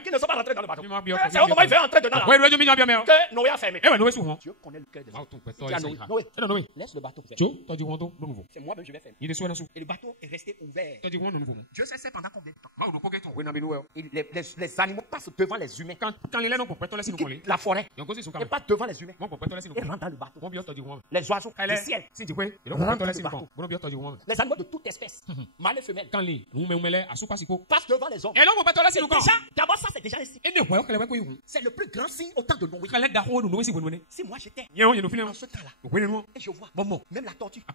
qui ne sont pas rentrés dans le bateau. C'est au moment où il veut entrer dedans là que Noé a fermé. Dieu connaît le cœur des gens. Noé, laisse le bateau ouvert. C'est moi-même je vais fermer. Et le bateau est resté ouvert. Dieu sait pendant combien de temps. Les animaux passent devant les humains. La forêt et pas devant les humains. Et rentrent dans le bateau. Les oiseaux du ciel rentrent dans le bateau. Les animaux de toute espèce, mâles et femelles, passent devant les hommes. Déjà, d'abord ça c'est déjà un signe. C'est le plus grand signe au temps de Noé. Si moi j'étais dans ce temps-là et je vois même la tortue qui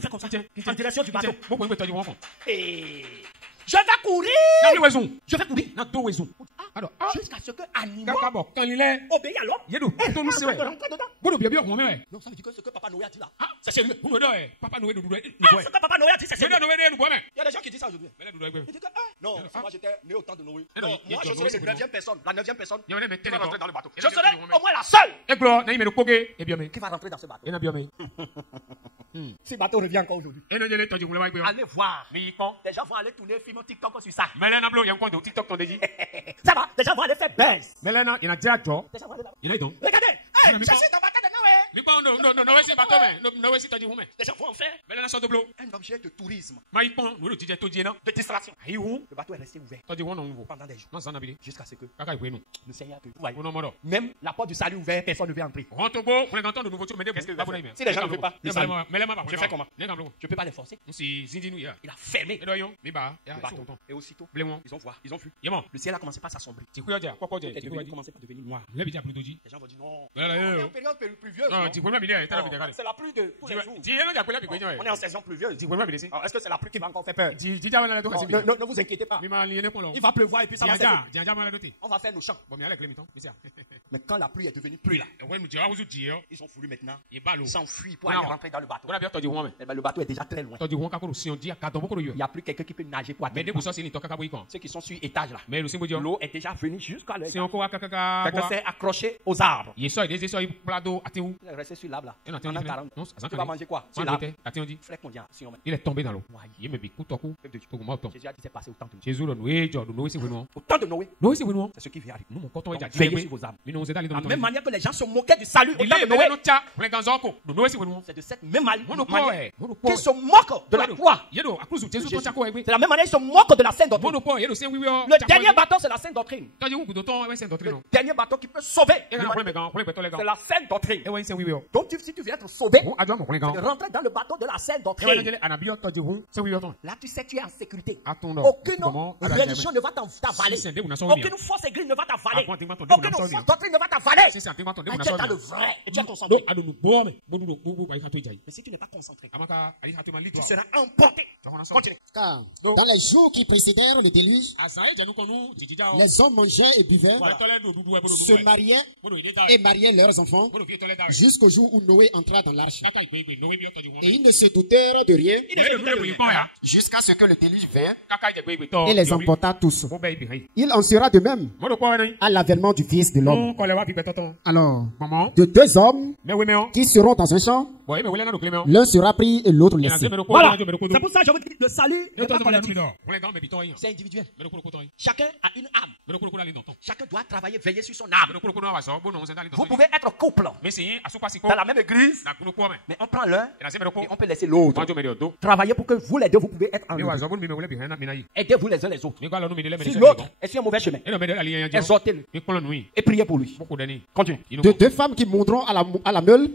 fait comme ça en direction du bateau. Et je vais courir. Jusqu'à ce que animal obéit à l'homme. Non, ça veut dire que ce que Papa Noé a dit là, c'est sérieux. Ce que Papa Noé a dit, c'est sérieux. Il y a des gens qui disent ça aujourd'hui. Ils disent que non, si moi j'étais né au temps de Noé, moi je serais la 9e personne. La 9e personne qui va rentrer dans le bateau. Je serais au moins la seule qui va rentrer dans ce bateau. Ce bateau revient encore aujourd'hui. Allez voir. Les gens vont aller tourner film TikTok sur ça. Ça va, les gens vont aller faire buzz. Les gens vont aller là. Regardez, je suis dans le bateau de Noé. Les gens vont en faire un objet de tourisme, de distraction. Le bateau est resté ouvert pendant des jours jusqu'à ce que le Seigneur même la porte du salut ouverte, personne ne veut entrer. Si les gens ne veulent pas, je fais comment? Je ne peux pas les forcer. Il a fermé le bateau. Et aussitôt, ils ont vu. Le ciel a commencé par s'assombrir. Il a commencé par devenir noir. Les gens vont dire non. On est en période pluvieuse. C'est la pluie de tous les jours. On est en saison pluvieuse. Est-ce que c'est la pluie qui va encore faire peur? Ne vous inquiétez pas. Il va pleuvoir et puis ça va s'éteindre. On va faire nos champs. Mais quand la pluie est devenue pluie là, ils ont voulu maintenant s'enfuir pour aller rentrer dans le bateau. Le bateau est déjà très loin. Il n'y a plus quelqu'un qui peut nager pour atteindre. Ceux qui sont sur l'étage là, l'eau est déjà venue jusqu'à l'œil. Quelqu'un s'est accroché aux arbres. Il est resté sur l'arbre là. Tu vas manger quoi? Sur l'arbre. Il est tombé dans l'eau. Jésus a dit c'est passé au temps de Noé. Au temps de Noé. C'est ce qui vient arriver. Veillez sur vos âmes. De la même manière que les gens se moquaient du salut au temps de Noé, c'est de cette même manière qu'ils se moquent de la croix. C'est la même manière qu'ils se moquent de la sainte doctrine. Le dernier bateau, c'est la sainte doctrine. Le dernier bateau qui peut sauver, c'est la sainte doctrine. Donc si tu viens te sauver, c'est de rentrer dans le bateau de la sainte doctrine. Là, tu sais, tu es en sécurité. Aucune religion ne va t'avaler. Aucune fausse église ne va t'avaler. Aucune fausse doctrine ne va t'avaler. Tu es dans le vrai et tu es concentré. Mais si tu n'es pas concentré, tu seras emporté. Continue. Car dans les jours qui précédèrent le déluge, les hommes mangeaient et buvaient, se mariaient et mariaient leurs enfants jusqu'au jour où Noé entra dans l'arche. Et ils ne se doutèrent de rien jusqu'à ce que le déluge vint et les emporta tous. Il en sera de même à l'avènement du Fils de l'homme. Alors, de deux hommes qui seront dans un champ, l'un sera pris et l'autre laissé. Voilà. C'est pour ça que je vous dis, le salut n'est pas collectif. C'est individuel. Chacun a une âme. Chacun doit travailler, veiller sur son âme. Vous pouvez être couple dans la même église, mais on prend l'un et on peut laisser l'autre. Travaillez pour que vous les deux, vous pouvez être en union. Aidez-vous les uns les autres. Si l'autre est sur un mauvais chemin, exhortez-le et priez pour lui. Continue. De deux femmes qui monteront à la meule,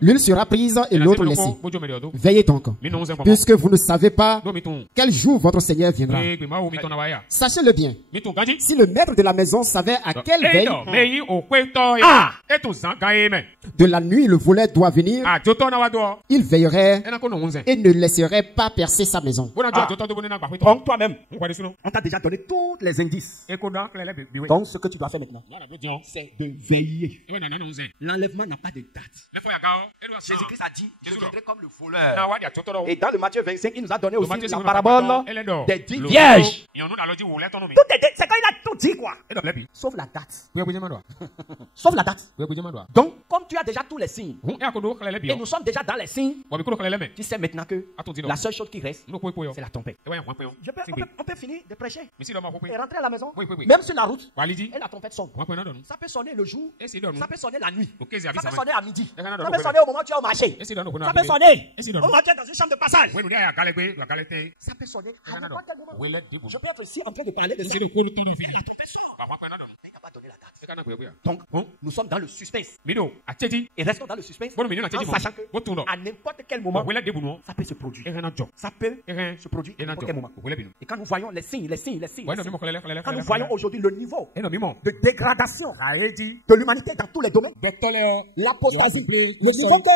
l'une sera prise et l'autre laissée. Veillez donc, puisque vous ne savez pas quel jour votre Seigneur viendra. Sachez-le bien. Si le maître de la maison savait à quelle veille de la nuit le voleur doit venir, il veillerait et ne laisserait pas percer sa maison. Donc toi-même, on t'a déjà donné tous les indices. Donc ce que tu dois faire maintenant, c'est de veiller. L'enlèvement n'a pas de date. Jésus-Christ a dit, je viendrai comme le voleur. Et dans le Matthieu 25, il nous a donné aussi la parabole des 10 vierges. C'est quand il a tout dit, quoi. Sauf la date. Sauf la date. Donc, comme tu as déjà tous les signes, et nous sommes déjà dans les signes, tu sais maintenant que la seule chose qui reste, c'est la tempête. On peut finir de prêcher et rentrer à la maison, même sur la route, et la tempête sonne. Ça peut sonner le jour, ça peut sonner la nuit, ça peut sonner à midi, ça peut sonner au moment où tu es au marché, ça peut sonner au moment où tu es dans une chambre de passage, ça peut sonner à n'importe quel moment. Je peux être ici en train de parler de ça. Donc, nous sommes dans le suspense. Et restons dans le suspense en sachant qu'à n'importe quel moment, ça peut se produire. Ça peut se produire à n'importe quel moment. Et quand nous voyons les signes, quand nous voyons aujourd'hui le niveau de dégradation de l'humanité dans tous les domaines, l'apostasie, le niveau de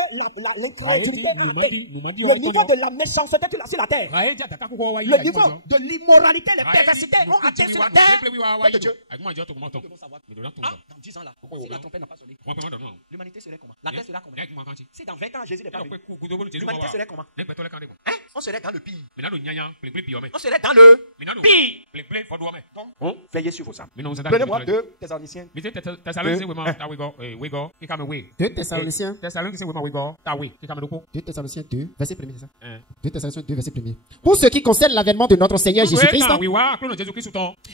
l'incrédulité, le niveau de la méchanceté sur la terre, le niveau de l'immoralité, les perversités ont atteint sur la terre. Dans 10 ans là, si la tempête n'a pas sonné, l'humanité serait comment? La terre serait comment? Si dans 20 ans Jésus n'est pas venu, l'humanité serait comment? On serait dans le pire. On serait dans le pire. Donc, veillez sur vos âmes. Prenez-moi 2 Thessaloniciens. 2 Thessaloniciens 2, verset 1er, c'est ça? 2 Thessaloniciens 2, verset 1er. Pour ce qui concerne l'avènement de notre Seigneur Jésus-Christ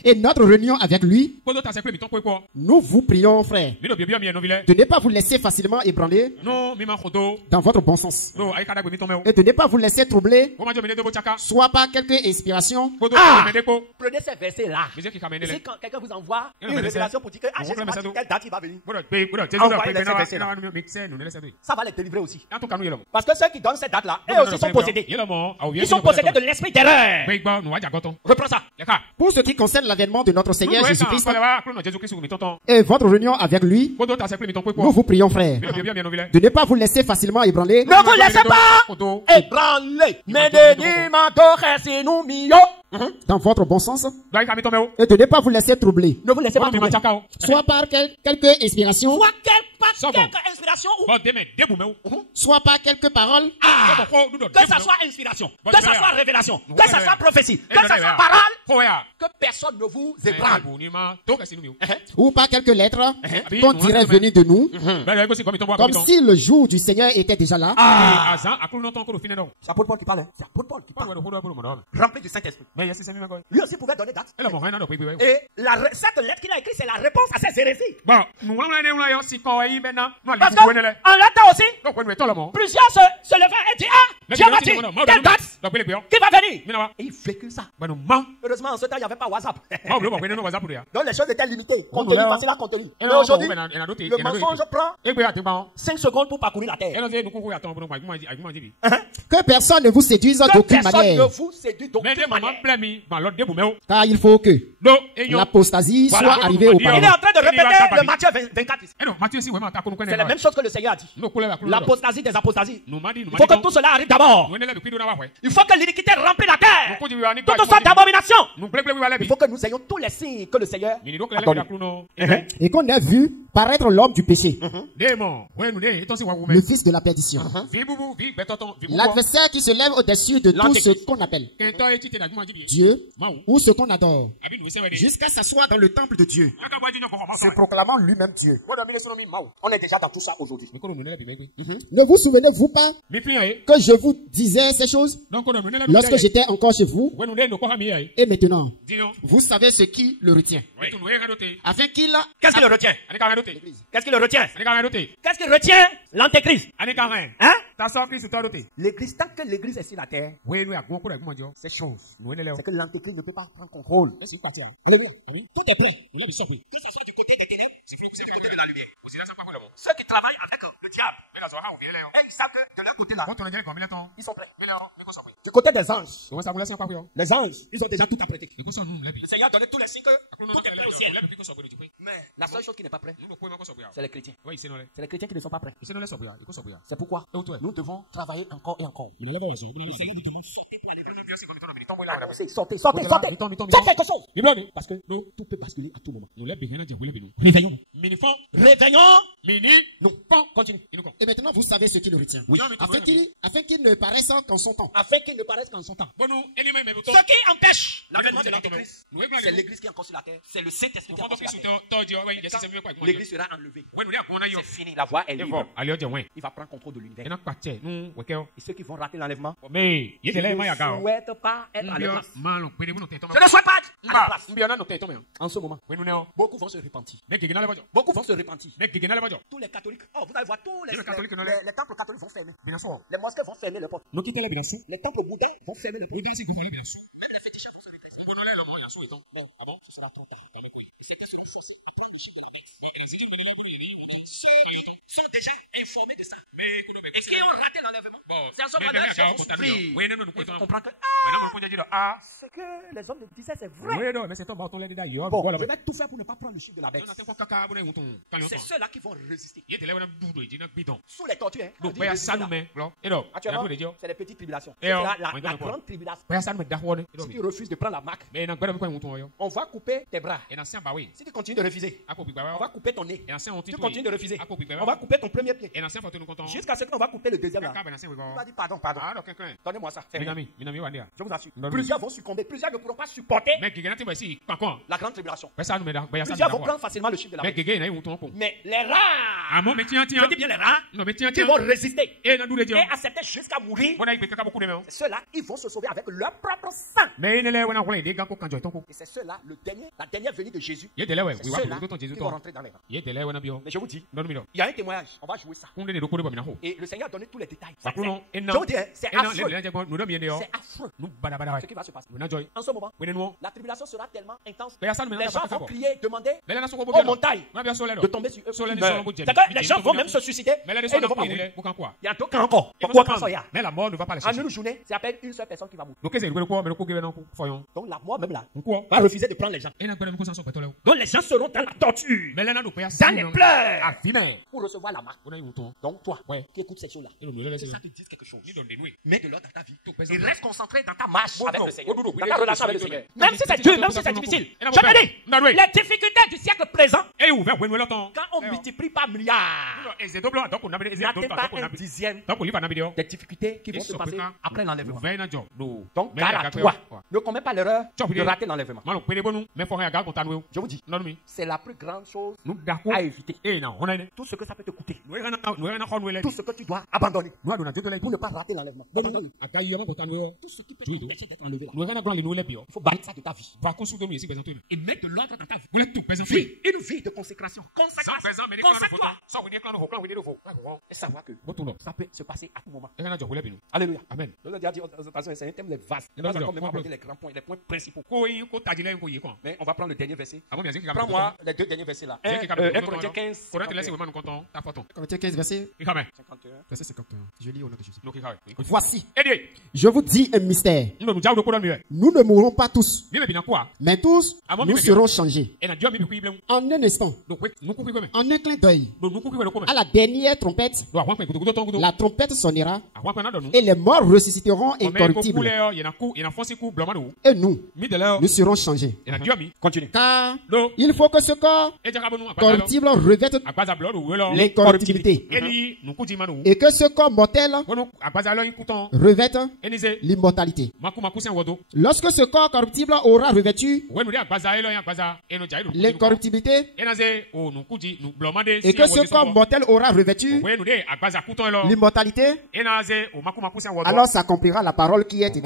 et notre réunion avec lui, nous vous prions, frères, de ne pas vous laisser facilement ébranler dans votre bon sens et de ne pas vous laisser troubler soit par quelque inspiration. Prenez ces versets-là. Si quand quelqu'un vous envoie une révélation pour dire que Jésus m'a dit telle date il va venir, envoyez ces versets-là. Ça va les délivrer aussi. Parce que ceux qui donnent cette date-là, eux aussi sont possédés. Ils sont possédés de l'esprit d'erreur. Reprends ça. Pour ce qui concerne l'avènement de notre Seigneur Jésus-Christ et votre réunion avec lui, nous vous prions, frères, de ne pas vous laisser facilement ébranler. Ne vous laissez pas ébranler. Dans votre bon sens et de ne pas vous laisser troubler. Ne vous laissez pas troubler. Soit par quelque inspiration, soit par quelques paroles. Que ça soit inspiration, que ça soit révélation, que ça soit prophétie, que ça soit parole, que personne ne vous ébranle. Ou par quelques lettres qu'on dirait venir de nous, comme si le jour du Seigneur était déjà là. C'est apôtre Paul qui parle. C'est apôtre Paul qui parle. Rempli du Saint-Esprit. Lui aussi pouvait donner date. Et cette lettre qu'il a écrite, c'est la réponse à ces hérésies. Parce qu'en là-dedans aussi, plusieurs se levaient et disaient, Dieu m'a dit, quelle date qui va venir. Et il fait que ça. Heureusement, en ce temps, il n'y avait pas WhatsApp. Donc les choses étaient limitées. Contenu facile à contenir. Mais aujourd'hui, le mensonge prend 5 secondes pour parcourir la terre. Que personne ne vous séduise d'aucune manière. Car il faut que l'apostasie soit arrivée au Parlement. Il est en train de répéter le Matthieu 24. C'est la même chose que le Seigneur a dit. L'apostasie des apostasies. Il faut que tout cela arrive d'abord. Il faut que l'iniquité remplit la terre. Toute sorte d'abomination. Il faut que nous ayons tous les signes que le Seigneur a donnés. Et qu'on ait vu paraître l'homme du péché, le fils de la perdition, l'adversaire qui se lève au-dessus de tout ce qu'on appelle Dieu ou ce qu'on adore, jusqu'à s'asseoir dans le temple de Dieu, se proclamant lui-même Dieu. On est déjà dans tout ça aujourd'hui. Ne vous souvenez-vous pas que je vous disais ces choses lorsque j'étais encore chez vous? Et maintenant, vous savez ce qui le retient. Afin qu'il... Qu'est-ce qui le retient? Qu'est-ce qui le retient? Qu'est-ce qui retient l'antéchrist? Hein? L'église, tant que l'église est sur la terre, c'est chose. C'est que l'antéchrist ne peut pas prendre contrôle. Alléluia. Tout est prêt. Que ce soit du côté des ténèbres, du côté de la lumière. Ceux qui travaillent avec le diable, et ils savent que de leur côté là, ils sont prêts. Du côté des anges, les anges, ils ont déjà tout apprêté. Le Seigneur a donné tous les signes que tout est prêt au ciel. Mais la seule chose qui n'est pas prête, c'est les chrétiens. C'est les chrétiens qui ne sont pas prêts. C'est pourquoi nous devons travailler encore et encore. Le Seigneur nous demande sortez pour aller sortez. Faites quelque chose. Parce que tout peut basculer à tout moment. Réveillons. Nous. Continue. Et maintenant, vous savez ce qui le retient. Oui. Afin qu'il ne paraisse qu'en son temps. Ce qui empêche l'avènement de l'antéchrist, c'est l'église qui est encore sur la terre. C'est le Saint-Esprit qui est encore sur la terre. L'église sera enlevée. C'est fini. La voie est libre. Il va prendre contrôle de l'univers. Et ceux qui vont rater l'enlèvement, ne souhaitent pas être à la place. Je ne souhaite pas être à la place. En ce moment, beaucoup vont se repentir. Tous les catholiques, vous allez voir, tous les temples catholiques vont fermer. Les mosquées vont fermer les portes. Les temples bouddhins vont fermer les portes. Même les fétichistes vont se rétrécir. C'était selon forcé à prendre le chiffre de la bête. Ceux qui sont déjà informés de ça et qui ont raté l'enlèvement, c'est en ce moment là qu'ils vont souffrir. Ils vont comprendre que ce que les hommes disaient c'est vrai. Bon, je vais tout faire pour ne pas prendre le chiffre de la bête. C'est ceux-là qui vont résister. Sous les tortures, actuellement, c'est les petites tribulations. C'est la grande tribulation. Si tu refuses de prendre la marque, on va couper tes bras. Si tu continues de refuser, on va couper ton nez. Si tu continues de refuser, on va couper ton premier pied. Jusqu'à ce qu'on va couper le deuxième là. On va dire pardon. Donnez-moi ça. Je vous assure. Plusieurs vont succomber. Plusieurs ne pourront pas supporter la grande tribulation. Plusieurs vont prendre facilement le chiffre de la bête. Mais les rares, je dis bien les rares, qui vont résister et accepter jusqu'à mourir, ceux-là, ils vont se sauver avec leur propre sang. Et c'est ceux-là, la dernière venue de Jésus, c'est ceux-là qui vont rentrer dans les rangs. Mais je vous dis, il y a un témoignage, on va jouer ça. Et le Seigneur a donné tous les détails. Je vous dis, c'est affreux. C'est affreux ce qui va se passer. En ce moment, la tribulation sera tellement intense. Les gens vont crier, demander aux montagnes de tomber sur eux. C'est-à-dire que les gens vont même se suicider et ne vont pas mourir. Il y a d'autres encore. Pourquoi quand ça y a? Mais la mort ne va pas les chercher. En une journée, c'est à peine une seule personne qui va mourir. Donc la mort même là va refuser de prendre les gens. Donc les gens seront dans la torture, dans les pleurs, pour recevoir la marque. Donc toi, qui écoutes ces choses-là, ça te dit quelque chose. Mets de l'ordre dans ta vie. Et reste concentré dans ta marche avec le Seigneur, dans ta relation avec le Seigneur. Même si c'est dur, même si c'est difficile. Je te dis, les difficultés du siècle présent, quand on multiplie par milliards, n'atteint pas un dixième des difficultés qui vont se passer après l'enlèvement. Donc, garde à toi. Ne commets pas l'erreur de rater l'enlèvement. Je vous dis, c'est la plus grande chose à éviter. Tout ce que ça peut te coûter. Tout ce que tu dois abandonner pour ne pas rater l'enlèvement. Tout ce qui peut t'empêcher d'être enlevé là. Il faut bannir ça de ta vie. Et mettre de l'ordre dans ta vie. Une vie de consécration. Consacre-toi. Et savoir que ça peut se passer à tout moment. Alléluia. Amen. C'est un thème de vaste. On va encore aborder les grands points, les points principaux. Mais on va prendre le dernier verset. Prends-moi les deux derniers versets là. 1 Corinthiens 15. Corinthiens 15, verset 51. Verset 51. Je lis au nom de Jésus. Voici, je vous dis un mystère. Nous ne mourrons pas tous, mais tous nous serons changés. En un instant, en un clin d'œil, À la dernière trompette, la trompette sonnera et les morts ressusciteront incorruptibles. Et nous serons changés. Continue. Car il faut que ce corps corruptible revête l'incorruptibilité. Et que ce corps mortel revête l'immortalité. Lorsque ce corps corruptible aura revêtu l'incorruptibilité et que ce corps mortel aura revêtu l'immortalité, alors s'accomplira la parole qui est écrite.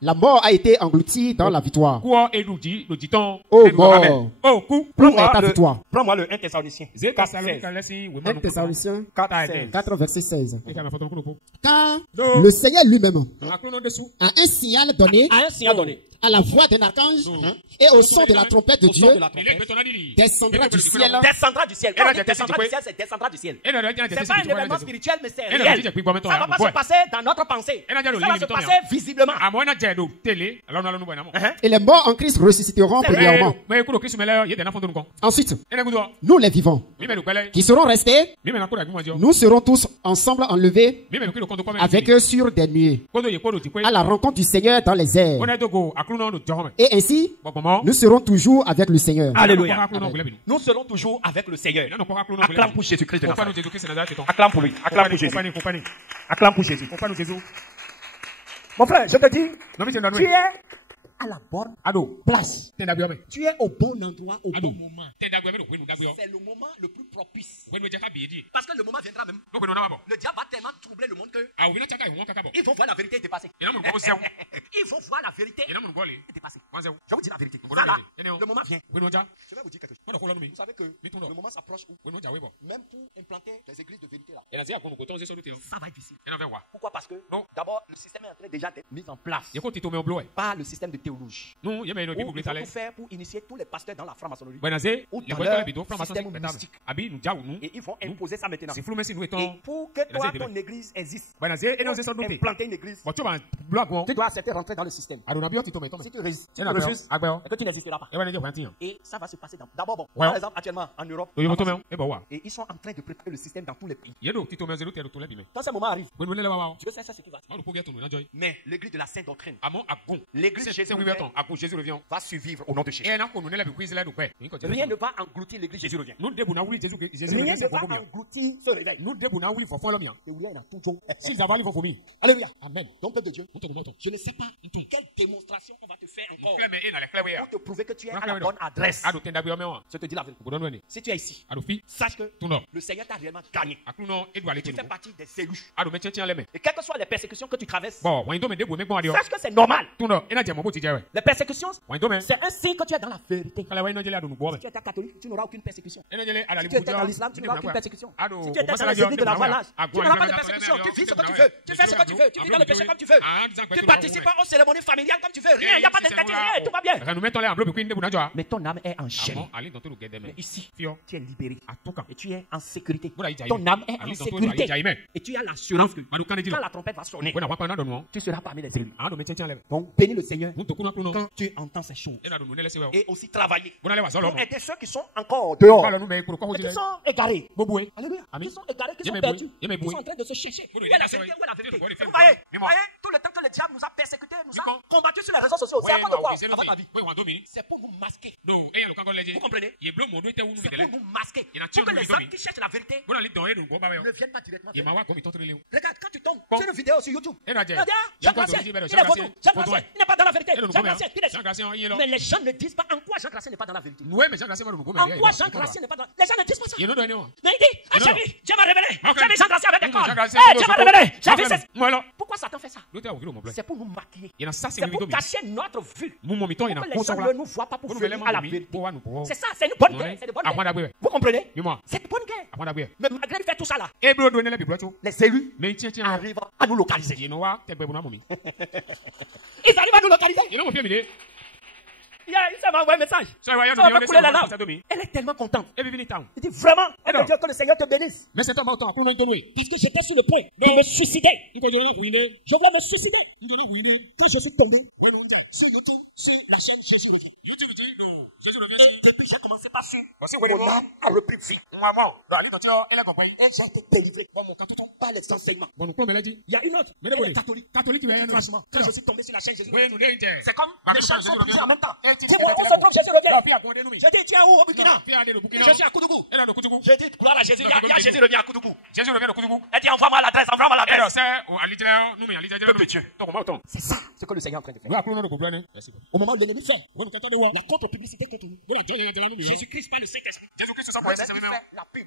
La mort a été engloutie dans la victoire. Oh mort, prends-moi ta victoire. Prends-moi le 1 Thessaloniciens 1 Thessaloniciens 4 verset 16. Car le Seigneur lui-même a un signal donné à la voix d'un archange et au son de la trompette de Dieu descendra du ciel. Descendra du ciel. Quand on dit descendra du ciel, c'est descendra du ciel. C'est pas un événement spirituel, mais c'est réel. Ça va pas se passer dans notre pensée. Ça va se passer visiblement. Et les morts en Christ ressusciteront premièrement. Ensuite, nous les vivants qui seront restés, nous serons tous ensemble enlevés avec eux sur des nuées à la rencontre du Seigneur dans les airs. Et ainsi, nous serons toujours avec le Seigneur. Alléluia. Nous serons toujours avec le Seigneur. Acclame pour Jésus-Christ de Nazareth. Acclame pour lui. Acclame pour Jésus. Acclame pour Jésus. Mon frère, je te dis, tu es à la bonne place. Tu es au bon endroit, au bon moment. C'est le moment le plus propice. Parce que le moment viendra même. Le diable va tellement troubler le monde que ils vont voir la vérité dépasser. Ils vont voir la vérité dépasser. Je vous dis la vérité. Voilà, le moment vient. Je vais vous dire quelque chose. Vous savez que le moment s'approche où même pour implanter les églises de vérité là, ça va être difficile. Pourquoi? Parce que d'abord, le système est en train déjà d'être mis en place par le système de théologie. Il faut tout faire pour initier tous les pasteurs dans la franc-maçonnerie ou dans leur système mystique. Et ils vont imposer ça maintenant. Et pour que toi, ton église existe, implanter une église, tu dois accepter rentrer dans le système. Si tu refuses et que tu n'existeras pas. Et ça va se passer d'abord, par exemple, actuellement en Europe, et ils sont en train de préparer le système dans tous les pays. Quand ce moment arrive, Dieu sait ce qui va se passer. Mais l'église de la sainte doctrine, l'église Jésus revient, va survivre au nom de Jésus. Rien ne va engloutir l'église Jésus revient. Rien ne va engloutir ce réveil. Alléluia. Amen. Donc, peuple de Dieu, je ne sais pas quelle démonstration on va te faire encore pour te prouver que tu es à la bonne adresse. Je te dis la vérité. Si tu es ici, sache que le Seigneur t'a réellement gagné. Tu fais partie des élus. Et quelles que soient les persécutions que tu traverses, sache que c'est normal. Les persécutions, c'est un signe que tu es dans la vérité. Si tu étais catholique, tu n'auras aucune persécution. Si tu étais dans l'islam, tu n'auras aucune persécution. Si tu étais dans les églises de la voilage, tu n'auras pas de persécution. Tu vis ce que tu veux, tu fais ce que tu veux, tu vis dans le péché comme tu veux. Tu participes aux cérémonies familiales comme tu veux. Rien, il n'y a pas d'interdit, rien, tout va bien. Mais ton âme est en chaîne. Mais ici, tu es libéré. Et tu es en sécurité. Ton âme est en sécurité. Et tu as l'assurance que quand la trompette va sonner, tu seras parmi les élus. Donc, bénis le Seigneur quand tu entends ces choses. Et aussi travailler pour aider ceux qui sont encore dehors, et qui sont égarés. Alléluia. Qui sont égarés, qui sont perdus, qui sont en train de se chercher. Où est la vérité? Où est la vérité? Vous voyez, tout le temps que le diable nous a persécutés, nous a combattus sur les réseaux sociaux, c'est à cause de quoi? À votre avis? C'est pour nous masquer. Vous comprenez? C'est pour nous masquer. Pour que les gens qui cherchent la vérité ne viennent pas directement. Regarde, quand tu tombes sur une vidéo sur YouTube, Jean Gracien, il est votre. Jean Gracien, il n'est pas dans la vérité. Jean Gracien, mais les gens ne disent pas en quoi Jean Gracien n'est pas dans la vérité. En quoi Jean Gracien n'est pas dans la vérité? Les gens ne disent pas ça. Mais il dit, ah, j'ai vu, Dieu m'a révélé. J'ai vu Jean Gracien avec des cornes. Dieu m'a révélé. J'ai vu ça. Pourquoi Satan fait ça? C'est pour nous maquiller. C'est pour cacher notre vue. Pour que les gens ne nous voient pas pour venir à la vérité. C'est ça, c'est une bonne guerre. C'est une bonne guerre. Vous comprenez? C'est une bonne guerre. Mais malgré faire tout ça là, les élus arrivent à nous localiser. Ils arrivent à nous localiser. Ça m'a envoyé un message. Ça va couler la larme. Elle est tellement contente. Il dit vraiment, elle veut dire que le Seigneur te bénisse. Mais c'est un temps pour nous donner. Parce que j'étais sur le point de me suicider. Je voulais me suicider. Quand je suis tombé, sur YouTube, sur la chaîne Jésus revient. Depuis j'ai commencé par suivre, mon âme a repris vie. Et j'ai été délivré. Quand on parle des enseignements, il y a une autre. Elle est catholique. Franchement, quand je suis tombé sur la chaîne Jésus revient, c'est comme les gens sont bougés en même temps. Dis-moi où se trouve Jésus revient. J'ai dit, tu es où au Burkina? Je suis à Koudougou. J'ai dit, gloire à Jésus. Il y a Jésus revient à Koudougou. Jésus revient à Koudougou. Elle dit, envoie-moi l'adresse. C'est ça ce que le Seigneur est en train de faire. Au moment où l'ennemi fait la contre-publicité contre nous, Jésus-Christ par le Saint-Esprit. Jésus-Christ fait la pub.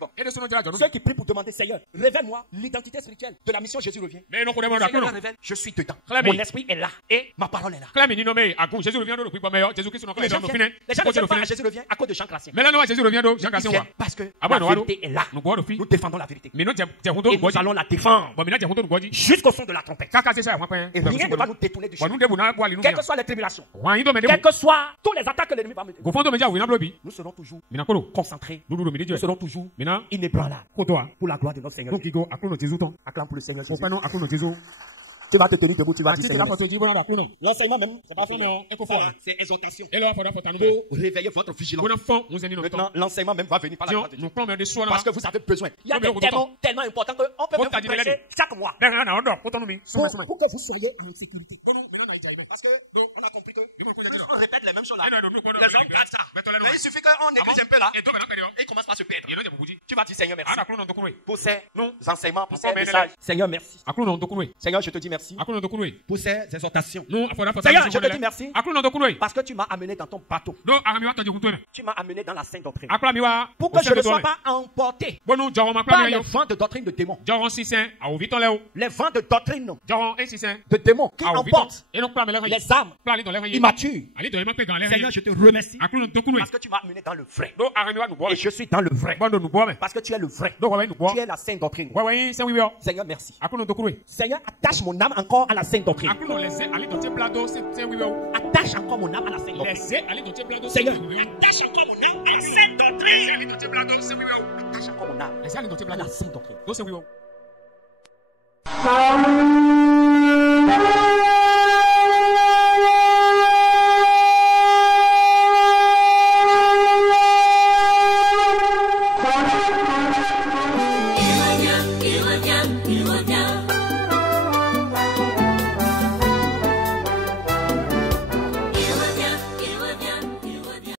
Ceux qui prient pour demander, Seigneur, révèle-moi l'identité spirituelle de la mission Jésus revient. Mais non, Seigneur révèle, je suis dedans. Mon esprit est là et ma parole est là. Les gens ne viennent pas à Jésus revient à cause de Jean Chrétien. Mais là, non, Jésus revient Jean Chrétien. Parce que la vérité est là. Nous défendons la vérité. Et nous allons la défendre jusqu'au son de la trompette. Et rien ne va nous détourner du chemin. Quelles que soient les tribulations, quelles que soient tous les attaques que l'ennemi va me donner, nous serons toujours concentrés. Nous serons toujours inébranlables pour la gloire de notre Seigneur. Acclame pour le Seigneur Jésus. Tu vas te tenir debout, tu vas dire Seigneur. L'enseignement même, c'est pas fait, c'est exhortation. Pour réveiller votre vigilance. Maintenant, l'enseignement même va venir par la grâce de Dieu. Parce que vous avez besoin. Il y a des termes tellement importants qu'on peut vous prêcher chaque mois. Pour que vous soyez en sécurité. Parce que on a compris que on répète les mêmes choses là. Les hommes gardent ça. Mais il suffit qu'on néglige un peu là. Et il commence par se perdre. Tu vas dire Seigneur merci. Pour ces enseignements, pour ces messages. Seigneur merci. Seigneur je te dis merci. Pour ces exhortations. Seigneur je te dis merci. Parce que tu m'as amené dans ton bateau. Tu m'as amené dans la sainte doctrine. Pour que je ne sois pas emporté par les vents de doctrine de démons. Les vents de doctrine de démons qui emportent les âmes immatures. Seigneur, je te remercie parce que tu m'as amené dans le vrai. Et je suis dans le vrai. Parce que tu es le vrai. Tu es la sainte doctrine. Seigneur, merci. Seigneur, attache mon âme encore à la sainte doctrine. Attache encore mon âme à la sainte doctrine. Seigneur, attache encore mon âme à la sainte doctrine. Attache encore mon âme à la sainte doctrine.